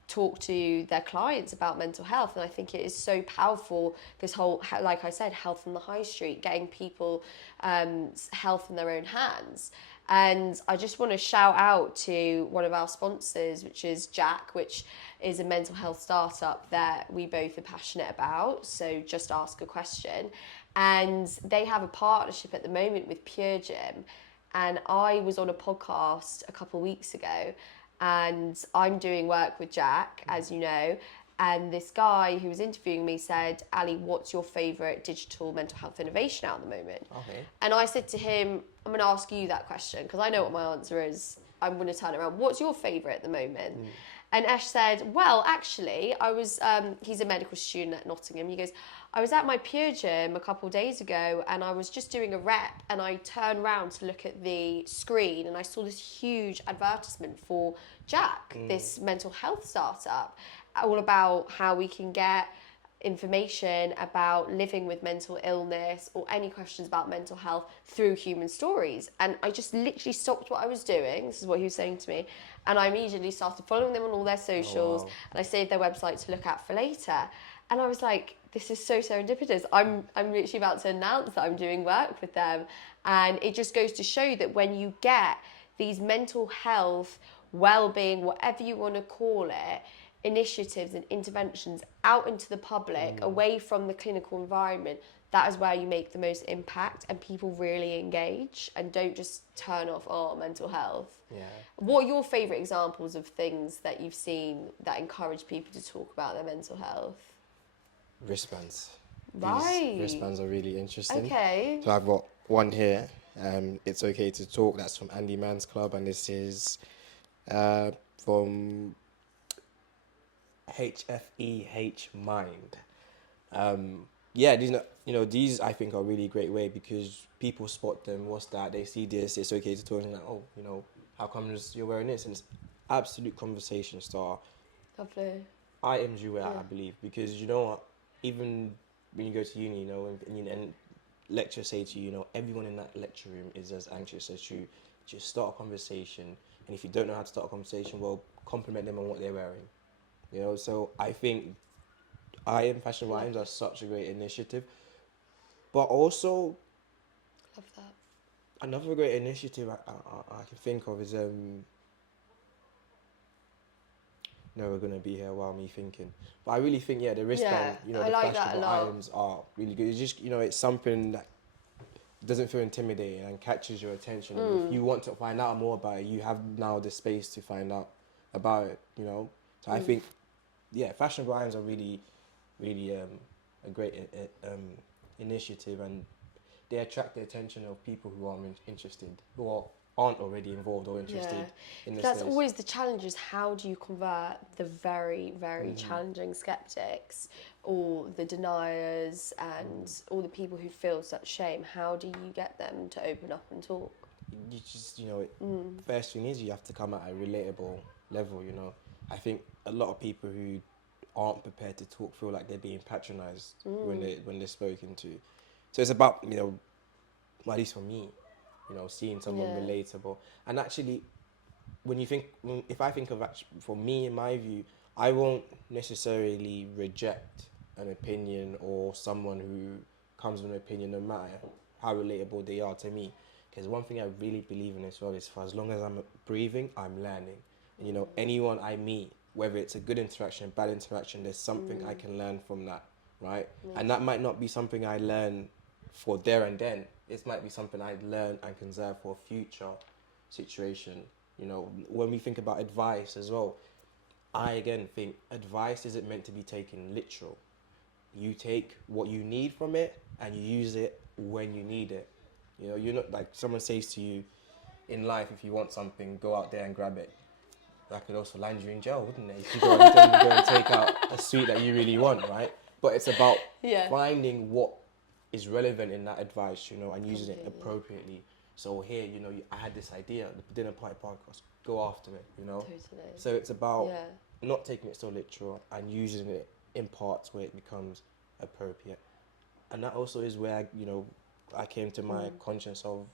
talk to their clients about mental health. And I think it is so powerful, this whole, like I said, health on the high street, getting people health in their own hands. And I just want to shout out to one of our sponsors, which is Jack, which is a mental health startup that we both are passionate about. So just ask a question. And they have a partnership at the moment with Pure Gym. And I was on a podcast a couple of weeks ago, and I'm doing work with Jack, as you know, and this guy who was interviewing me said, "Ally, what's your favourite digital mental health innovation at the moment?" Okay. And I said to him, I'm going to ask you that question, because I know what my answer is. I'm going to turn it around. What's your favourite at the moment? And Ash said, well, actually, I was, he's a medical student at Nottingham. He goes, I was at my Pure Gym a couple of days ago, and I was just doing a rep, and I turned around to look at the screen, and I saw this huge advertisement for Jack, this mental health startup, all about how we can get information about living with mental illness or any questions about mental health through human stories. And I just literally stopped what I was doing. This is what he was saying to me. And I immediately started following them on all their socials, and I saved their website to look at for later. And I was like, this is so serendipitous. I'm literally about to announce that I'm doing work with them. And it just goes to show that when you get these mental health, well-being, whatever you want to call it, initiatives and interventions out into the public, away from the clinical environment, that is where you make the most impact, and people really engage and don't just turn off, mental health. Yeah. What are your favourite examples of things that you've seen that encourage people to talk about their mental health? Wristbands. Right. These wristbands are really interesting. Okay. So I've got one here. It's okay to talk. That's from Andy Mann's club, and this is from HFEH Mind. Yeah, these I think are a really great way, because people spot them. What's that? They see this. It's okay to talk. And like, how come you're wearing this? And it's absolute conversation starter. Lovely. Items you wear, I believe, because you know what? Even when you go to uni, and lecturers say to you, everyone in that lecture room is as anxious as you. Just start a conversation, and if you don't know how to start a conversation, well, compliment them on what they're wearing. So I think fashion rhymes are such a great initiative, but also Love that. another great initiative I can think of is no, we're gonna be here while me thinking. But I really think the wristband, I the like that a fashionable lot. items are really good. It's just it's something that doesn't feel intimidating and catches your attention. And if you want to find out more about it, you have now the space to find out about it. So I think fashionable items are really, really a great initiative, and they attract the attention of people who are interested, who aren't already involved or interested in this. That's always the challenge, is how do you convert the very, very challenging skeptics, or the deniers, and all the people who feel such shame? How do you get them to open up and talk? You just, first thing is you have to come at a relatable level, I think a lot of people who aren't prepared to talk feel like they're being patronized when they're spoken to. So it's about, well, at least for me, seeing someone relatable. And actually, if I think of, for me, in my view, I won't necessarily reject an opinion or someone who comes with an opinion, no matter how relatable they are to me. Because one thing I really believe in as well is, for as long as I'm breathing, I'm learning. And anyone I meet, whether it's a good interaction, bad interaction, there's something I can learn from that, right? Yeah. And that might not be something I learn for there and then. It might be something I learn and conserve for a future situation. When we think about advice as well, I again think advice isn't meant to be taken literal. You take what you need from it and you use it when you need it. You're not like, someone says to you in life, if you want something, go out there and grab it. That could also land you in jail, wouldn't it? If you go and take out a sweet that you really want, right? But it's about finding what is relevant in that advice, and using it appropriately. So here, I had this idea, the Dinner Party podcast, go after it, Totally. So it's about not taking it so literal and using it in parts where it becomes appropriate. And that also is where, I came to my conscience of,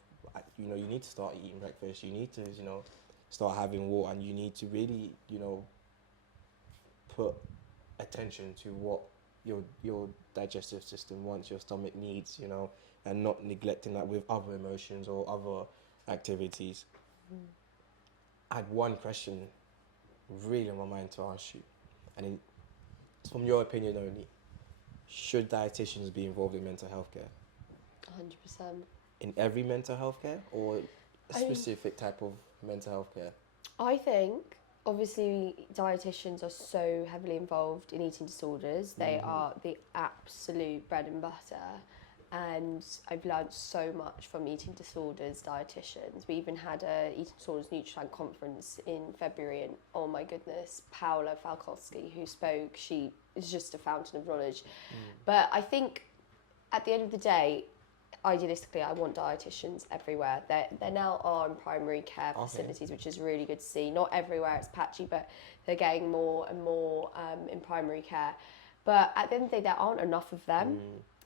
you need to start eating breakfast, you need to, start having water, and you need to really, put attention to what your digestive system wants, your stomach needs, and not neglecting that with other emotions or other activities. I had one question really on my mind to ask you, and it's from your opinion only. Should dietitians be involved in mental health care? 100%. In every mental health care, or a specific type of mental health care? I think, obviously, dietitians are so heavily involved in eating disorders. They are the absolute bread and butter. And I've learned so much from eating disorders dietitians. We even had a eating disorders Nutritank conference in February, and oh my goodness, Paola Falkowski, who spoke, she is just a fountain of knowledge. But I think at the end of the day, idealistically, I want dietitians everywhere. There now are in primary care facilities, which is really good to see. Not everywhere, it's patchy, but they're getting more and more in primary care. But at the end of the day, there aren't enough of them.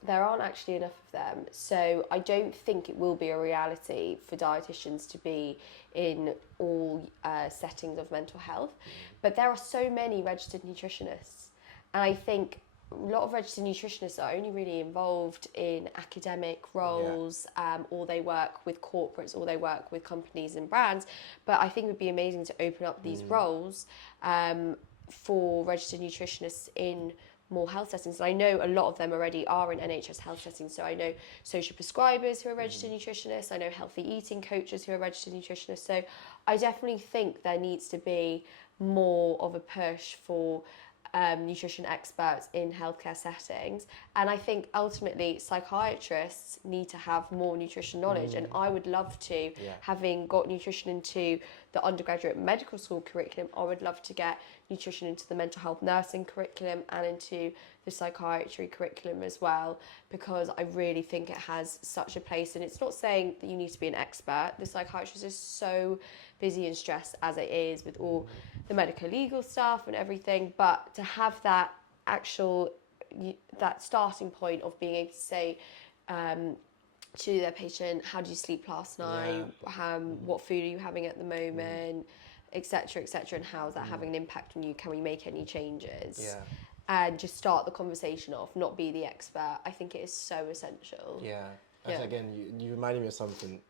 There aren't actually enough of them. So I don't think it will be a reality for dietitians to be in all settings of mental health. But there are so many registered nutritionists. And I think a lot of registered nutritionists are only really involved in academic roles, or they work with corporates, or they work with companies and brands. But I think it would be amazing to open up these roles for registered nutritionists in more health settings. And I know a lot of them already are in NHS health settings. So I know social prescribers who are registered nutritionists. I know healthy eating coaches who are registered nutritionists. So I definitely think there needs to be more of a push for nutrition experts in healthcare settings. And I think ultimately psychiatrists need to have more nutrition knowledge. And I would love to, having got nutrition into the undergraduate medical school curriculum, I would love to get nutrition into the mental health nursing curriculum and into the psychiatry curriculum as well, because I really think it has such a place. And it's not saying that you need to be an expert. The psychiatrist is so busy and stressed as it is with all the medical legal stuff and everything, but to have that actual, that starting point of being able to say to their patient, how did you sleep last night, what food are you having at the moment, etc., and how is that having an impact on you, can we make any changes, and just start the conversation off, not be the expert. I think it is so essential. Again, you reminded me of something.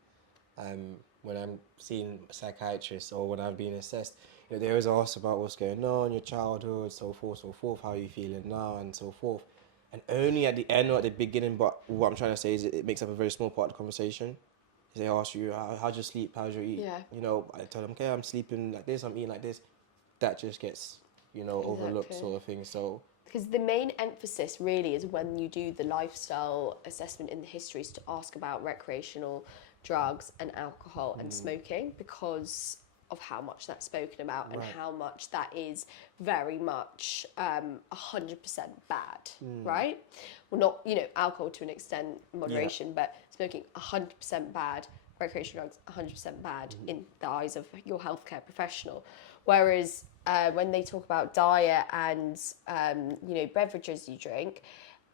When I'm seeing psychiatrists or when I'm being assessed, they always ask about what's going on in your childhood, so forth, how are you feeling now, and so forth. And only at the end or at the beginning, but what I'm trying to say is it makes up a very small part of the conversation. They ask you, how'd you sleep, how'd you eat? I tell them, okay, I'm sleeping like this, I'm eating like this. That just gets, overlooked sort of thing, so... Because the main emphasis really is when you do the lifestyle assessment in the histories to ask about recreational drugs and alcohol and smoking, because of how much that's spoken about and how much that is very much 100% bad, right? Well, not, alcohol to an extent, moderation, but smoking 100% bad, recreational drugs 100% bad in the eyes of your healthcare professional. Whereas when they talk about diet and, beverages you drink,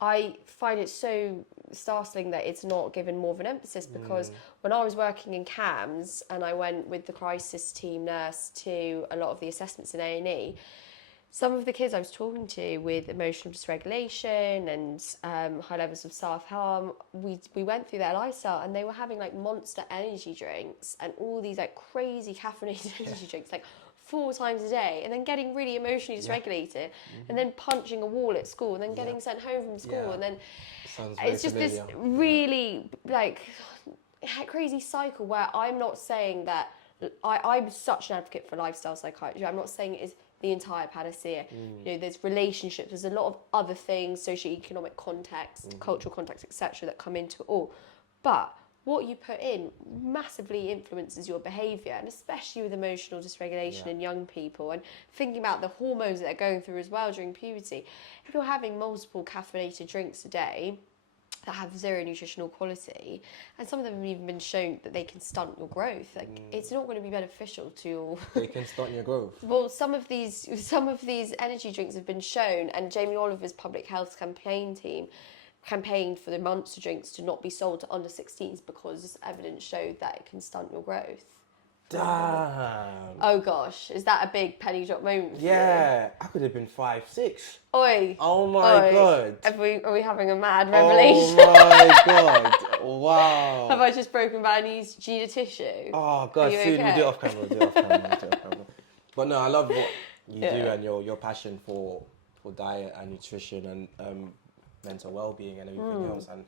I find it so startling that it's not given more of an emphasis, because when I was working in CAMS and I went with the crisis team nurse to a lot of the assessments in A&E, some of the kids I was talking to with emotional dysregulation and high levels of self-harm, we went through their lifestyle and they were having like Monster energy drinks and all these like crazy caffeinated energy drinks, like 4 times a day, and then getting really emotionally dysregulated, and then punching a wall at school, and then getting sent home from school, and then it's just this really like crazy cycle where I'm not saying that I'm such an advocate for lifestyle psychiatry. I'm not saying it is the entire panacea. There's relationships, there's a lot of other things, socioeconomic context, cultural context, etc., that come into it all, but what you put in massively influences your behaviour, and especially with emotional dysregulation in young people, and thinking about the hormones that they're going through as well during puberty. If you're having multiple caffeinated drinks a day that have zero nutritional quality, and some of them have even been shown that they can stunt your growth, it's not going to be beneficial to your... They can stunt your growth? Well, some of these energy drinks have been shown, and Jamie Oliver's public health campaign team campaigned for the Monster drinks to not be sold to under 16s because evidence showed that it can stunt your growth. Damn. Oh gosh, is that a big penny drop moment for you? I could have been 5'6". Oi. Oh my God. Are we having a mad revelation? Oh my God. Wow. Have I just broken Vanny's Gina tissue? Oh God, soon okay? We'll do it off camera. But no, I love what you do and your passion for diet and nutrition and mental well-being and everything else, and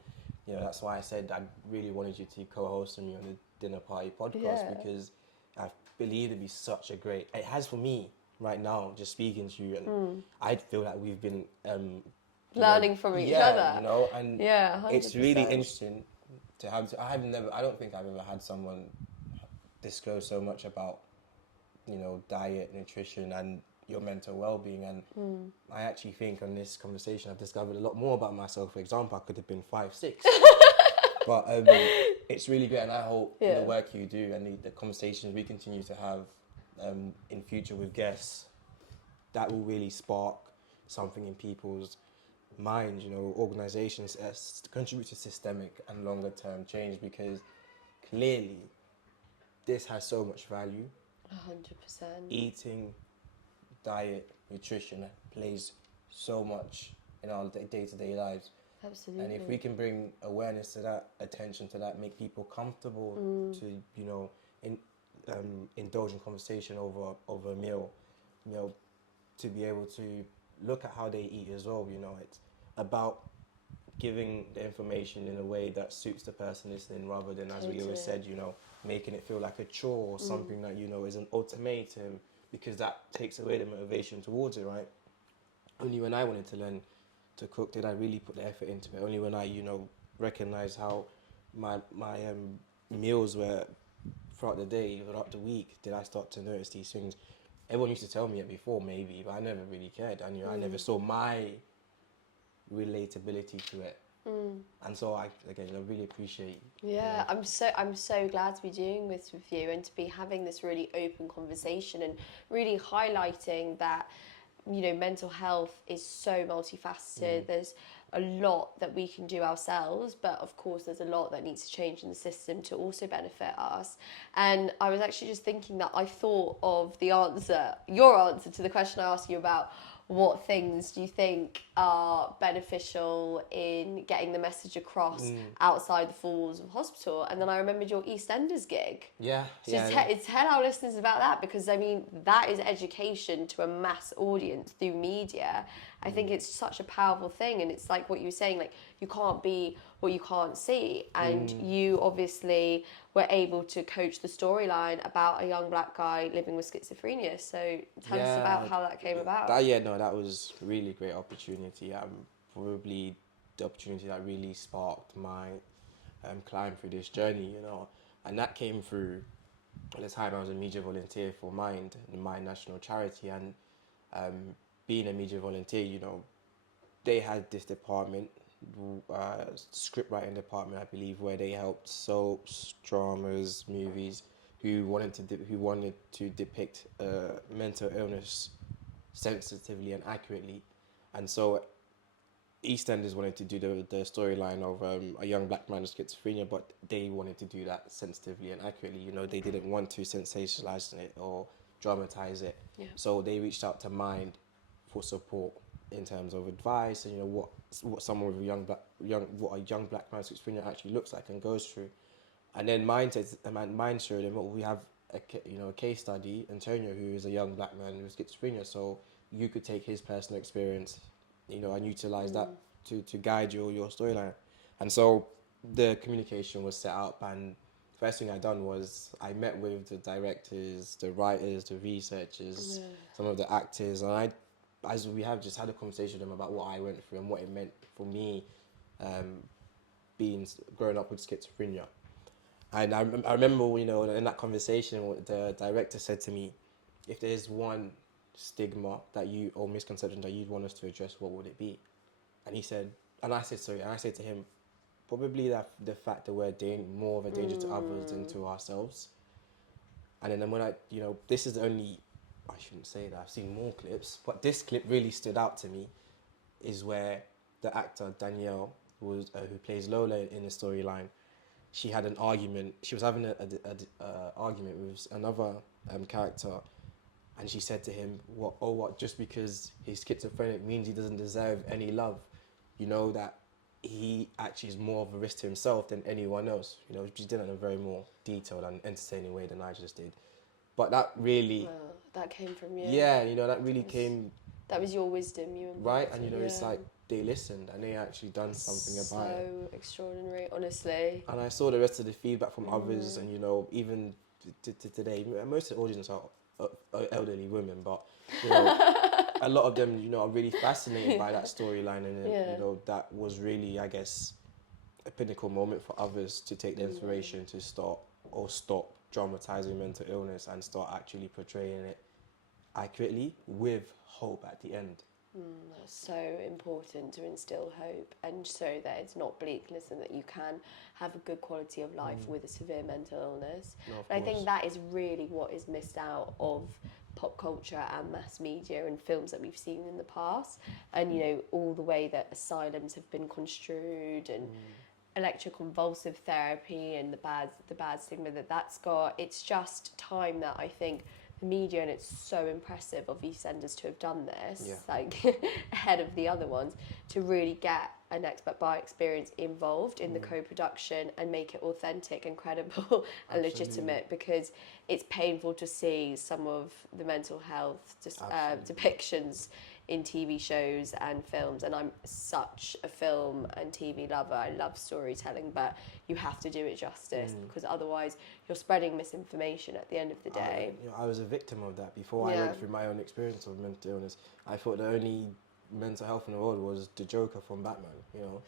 that's why I said I really wanted you to co-host me on the Dinner Party podcast, because I believe it'd be such a great, it has for me right now, just speaking to you, and I feel like we've been learning from each other, and 100%. It's really interesting to have I don't think I've ever had someone disclose so much about diet, nutrition, and your mental well-being, and I actually think on this conversation I've discovered a lot more about myself. For example, I could have been 5'6", but it's really great, and I hope the work you do and the conversations we continue to have in future with guests, that will really spark something in people's mind, organizations contribute to systemic and longer term change, because clearly this has so much value. 100%. Eating, diet, nutrition plays so much in our day-to-day lives. Absolutely. And if we can bring awareness to that, attention to that, make people comfortable to, indulge in conversation over a meal, to be able to look at how they eat as well. It's about giving the information in a way that suits the person listening, rather than, as we always said, making it feel like a chore or something that, is an ultimatum, because that takes away the motivation towards it, right? Only when I wanted to learn to cook did I really put the effort into it. Only when I, recognized how my meals were throughout the day, throughout the week, did I start to notice these things. Everyone used to tell me it before, maybe, but I never really cared. I never saw my relatability to it. And so I really appreciate. Yeah, I'm so glad to be doing this with you and to be having this really open conversation and really highlighting that, mental health is so multifaceted. There's a lot that we can do ourselves, but of course there's a lot that needs to change in the system to also benefit us. And I was actually just thinking that I thought of your answer to the question I asked you about what things do you think are beneficial in getting the message across outside the four walls of hospital? And then I remembered your EastEnders gig. Yeah. So tell our listeners about that, because that is education to a mass audience through media. I think it's such a powerful thing, and it's like what you were saying, like you can't be what you can't see, and you obviously were able to coach the storyline about a young black guy living with schizophrenia. So tell us about how that came about. That was a really great opportunity. Probably the opportunity that really sparked my climb through this journey, and that came through at the time I was a media volunteer for Mind, the Mind National Charity, and being a media volunteer, they had this department, script writing department, I believe, where they helped soaps, dramas, movies, who wanted to depict mental illness sensitively and accurately. And so EastEnders wanted to do the storyline of a young black man with schizophrenia, but they wanted to do that sensitively and accurately. They didn't want to sensationalize it or dramatize it. Yeah. So they reached out to Mind for support in terms of advice and what someone with a young black man with schizophrenia actually looks like and goes through. And then Mind showed them, well, we have a case study, António, who is a young black man with schizophrenia, so you could take his personal experience, and utilize that to guide your storyline. And so the communication was set up, and first thing I done was I met with the directors, the writers, the researchers, some of the actors, and we have just had a conversation with them about what I went through and what it meant for me, growing up with schizophrenia. And I remember, in that conversation, what the director said to me, if there's one stigma or misconception that you'd want us to address, what would it be? And he said, and I said to him, probably that the fact that we're more of a danger to others than to ourselves. And then when this is the only, I shouldn't say that, I've seen more clips, but this clip really stood out to me, is where the actor Danielle, who plays Lola in the storyline, she had an argument. She was having an argument with another character, and she said to him, what, just because he's schizophrenic means he doesn't deserve any love? That he actually is more of a risk to himself than anyone else. She did it in a very more detailed and entertaining way than I just did. But that really... that came from you. Yeah, that really came... That was your wisdom, you imparted. Right, and it's like they listened and they actually done something about it. So extraordinary, honestly. And I saw the rest of the feedback from others, and even today, most of the audience are elderly women, but a lot of them, are really fascinated by that storyline, and that was really, I guess, a pinnacle moment for others to take the inspiration to stop dramatizing mental illness and start actually portraying it accurately with hope at the end. That's so important, to instill hope and show that it's not bleakness and that you can have a good quality of life with a severe mental illness. No, and I think that is really what is missed out of pop culture and mass media and films that we've seen in the past, and you know, all the way that asylums have been construed, and electroconvulsive therapy and the bad stigma that that's got. It's just time that I think the media, and it's so impressive of EastEnders to have done this, like ahead of the other ones, to really get an expert by experience involved in the co-production and make it authentic and credible and legitimate, because it's painful to see some of the mental health depictions in TV shows and films, and I'm such a film and TV lover. I love storytelling, but you have to do it justice, because otherwise you're spreading misinformation at the end of the day. I was a victim of that before I went through my own experience of mental illness. I thought the only mental health in the world was the Joker from Batman, you know.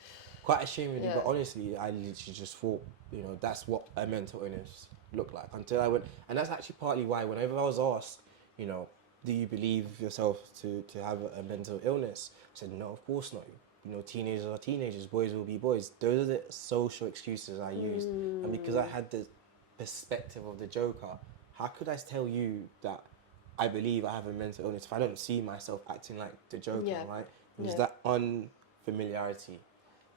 Quite ashamedly, but honestly, I literally just thought, you know, that's what a mental illness looked like, until I went, and that's actually partly why whenever I was asked, you know, do you believe yourself to have a mental illness? I said, no, of course not. You know, teenagers are teenagers, boys will be boys. Those are the social excuses I used. And because I had the perspective of the Joker, how could I tell you that I believe I have a mental illness if I don't see myself acting like the Joker, right? It was that unfamiliarity.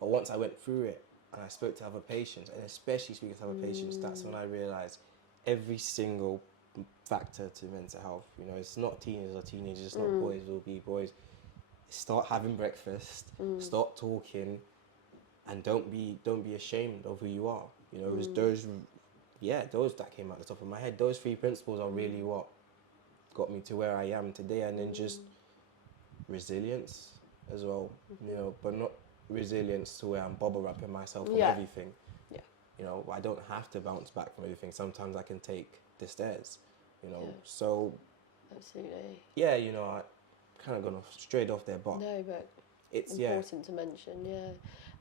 But once I went through it and I spoke to other patients, and especially speaking to other patients, that's when I realised every single factor to mental health. You know, it's not teenagers or teenagers, it's not boys will be boys. Start having breakfast, start talking, and don't be ashamed of who you are. You know, it was those that came out the top of my head. Those 3 principles are really what got me to where I am today. And then just resilience as well, you know, but not resilience to where I'm bubble wrapping myself from everything. Yeah. You know, I don't have to bounce back from everything. Sometimes I can take the stairs, you know. So Absolutely. Yeah, you know, I kind of gone straight off there, but no, but it's important to mention.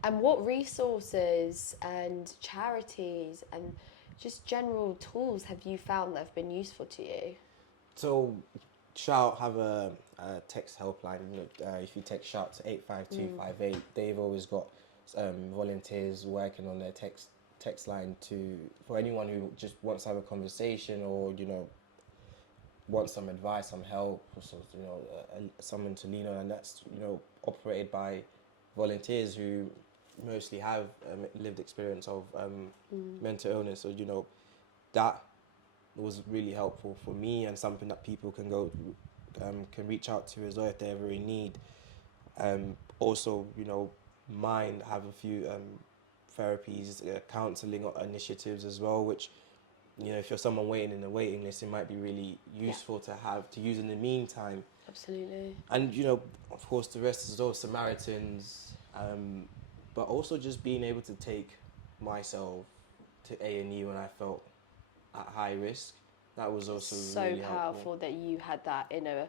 And what resources and charities and just general tools have you found that have been useful to you? So Shout have a text helpline. You know, if you text Shout to 85258, they've always got volunteers working on their text line for anyone who just wants to have a conversation, or you know, wants some advice, some help, or so, you know, someone to lean on, and that's, you know, operated by volunteers who mostly have lived experience of mental illness. So you know, that was really helpful for me, and something that people can can reach out to as well if they're ever in need. Also, you know, Mind have a few therapies, counselling initiatives as well, which, you know, if you're someone waiting in the waiting list, it might be really useful to have to use in the meantime. Absolutely. And you know, of course, the rest is all Samaritans, but also just being able to take myself to A&E when I felt at high risk. That was also so really powerful helpful. That you had that inner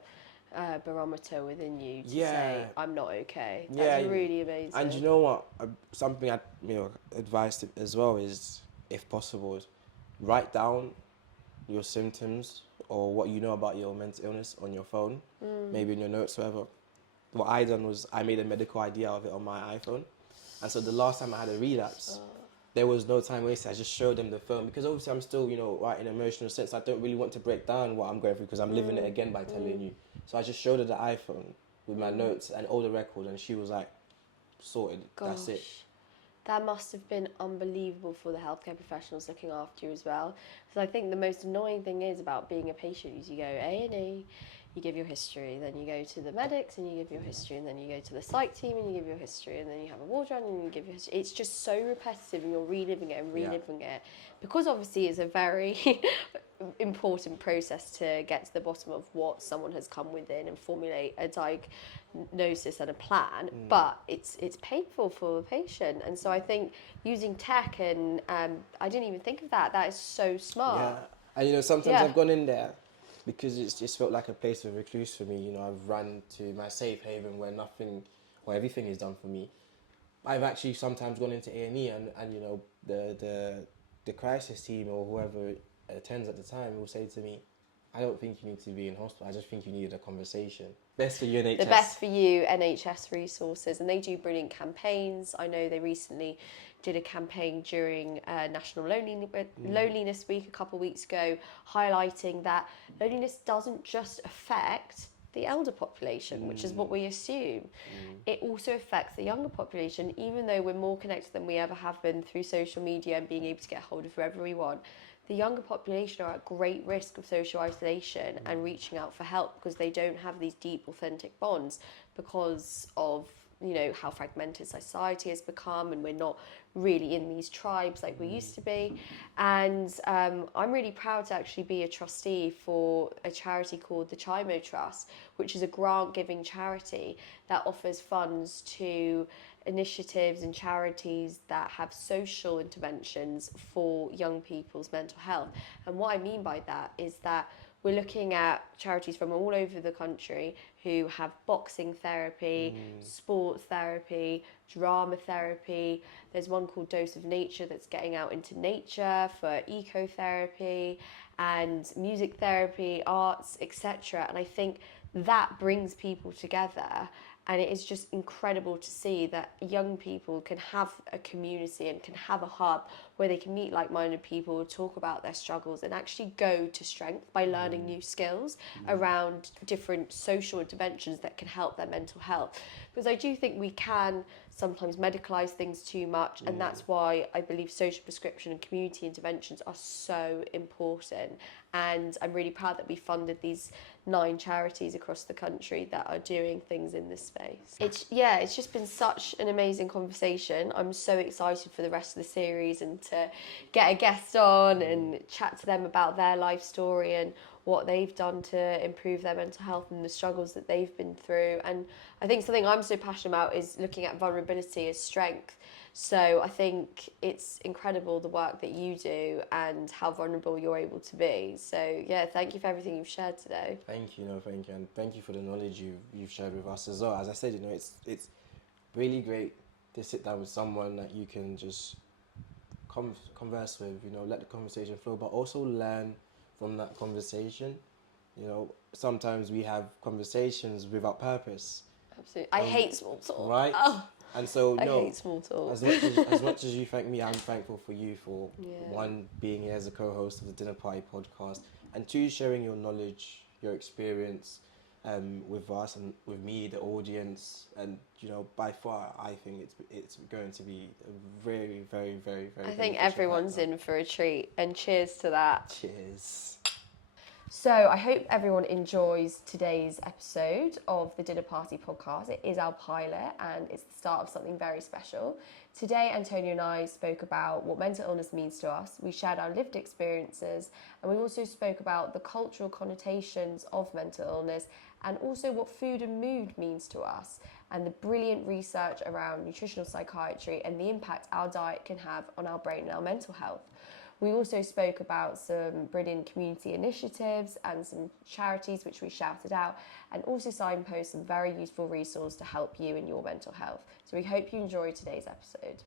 barometer within you to say, I'm not okay. That's really amazing. And you know what? Something I advise as well is, if possible, is write down your symptoms or what you know about your mental illness on your phone, maybe in your notes, whatever. What I done was I made a medical idea of it on my iPhone, and so the last time I had a relapse, there was no time wasted. I just showed them the phone, because obviously I'm still, you know, right, in an emotional sense. I don't really want to break down what I'm going through, because I'm living it again by telling you. So I just showed her the iPhone with my notes and all the records, and she was like, sorted. Gosh. That's it. That must have been unbelievable for the healthcare professionals looking after you as well. So I think the most annoying thing is about being a patient is you go A&E, you give your history, then you go to the medics and you give your history, and then you go to the psych team and you give your history, and then you have a ward round and you give your history. It's just so repetitive, and you're reliving it and reliving it, because obviously it's a very important process to get to the bottom of what someone has come within and formulate a diagnosis and a plan, but it's painful for the patient. And so I think using tech, and I didn't even think of that is so smart. Yeah, and you know, sometimes I've gone in there because it's just felt like a place of recluse for me. You know, I've run to my safe haven where everything is done for me. I've actually sometimes gone into A&E and you know, the crisis team or whoever attends at the time will say to me, I don't think you need to be in hospital. I just think you needed a conversation. Best for you, NHS. The best for you, NHS resources, and they do brilliant campaigns. I know they recently did a campaign during National Loneliness Week a couple of weeks ago, highlighting that loneliness doesn't just affect the elder population, which is what we assume. It also affects the younger population, even though we're more connected than we ever have been through social media and being able to get hold of whoever we want. The younger population are at great risk of social isolation and reaching out for help because they don't have these deep, authentic bonds because of, you know, how fragmented society has become, and we're not really in these tribes like we used to be. And I'm really proud to actually be a trustee for a charity called the Chimo Trust, which is a grant-giving charity that offers funds to initiatives and charities that have social interventions for young people's mental health. And what I mean by that is that we're looking at charities from all over the country who have boxing therapy, sports therapy, drama therapy. There's one called Dose of Nature that's getting out into nature for ecotherapy and music therapy, arts, etc. And I think that brings people together. And it is just incredible to see that young people can have a community and can have a hub where they can meet like-minded people, talk about their struggles, and actually go to strength by learning new skills around different social interventions that can help their mental health. Because I do think we can sometimes medicalise things too much, and that's why I believe social prescription and community interventions are so important. And I'm really proud that we funded these 9 charities across the country that are doing things in this space. It's just been such an amazing conversation. I'm so excited for the rest of the series and to get a guest on and chat to them about their life story and what they've done to improve their mental health and the struggles that they've been through. And I think something I'm so passionate about is looking at vulnerability as strength. So I think it's incredible the work that you do and how vulnerable you're able to be. So yeah, thank you for everything you've shared today. Thank you, thank you, and thank you for the knowledge you've shared with us as well. As I said, you know, it's really great to sit down with someone that you can just converse with, you know, let the conversation flow, but also learn from that conversation. You know, sometimes we have conversations without purpose. Absolutely. I hate small talk. Right? Oh, And so, I hate small talk. as much as you thank me, I'm thankful for you for, one, being here as a co-host of the Dinner Party podcast, and 2, sharing your knowledge, your experience with us and with me, the audience. And, you know, by far, I think it's going to be a very, very, very, very I think everyone's in for a treat, and cheers to that. Cheers. So I hope everyone enjoys today's episode of the Dinner Party podcast. It is our pilot and it's the start of something very special. Today, Antonio and I spoke about what mental illness means to us. We shared our lived experiences, and we also spoke about the cultural connotations of mental illness and also what food and mood means to us, and the brilliant research around nutritional psychiatry and the impact our diet can have on our brain and our mental health. We also spoke about some brilliant community initiatives and some charities which we shouted out, and also signposted some very useful resources to help you in your mental health. So we hope you enjoyed today's episode.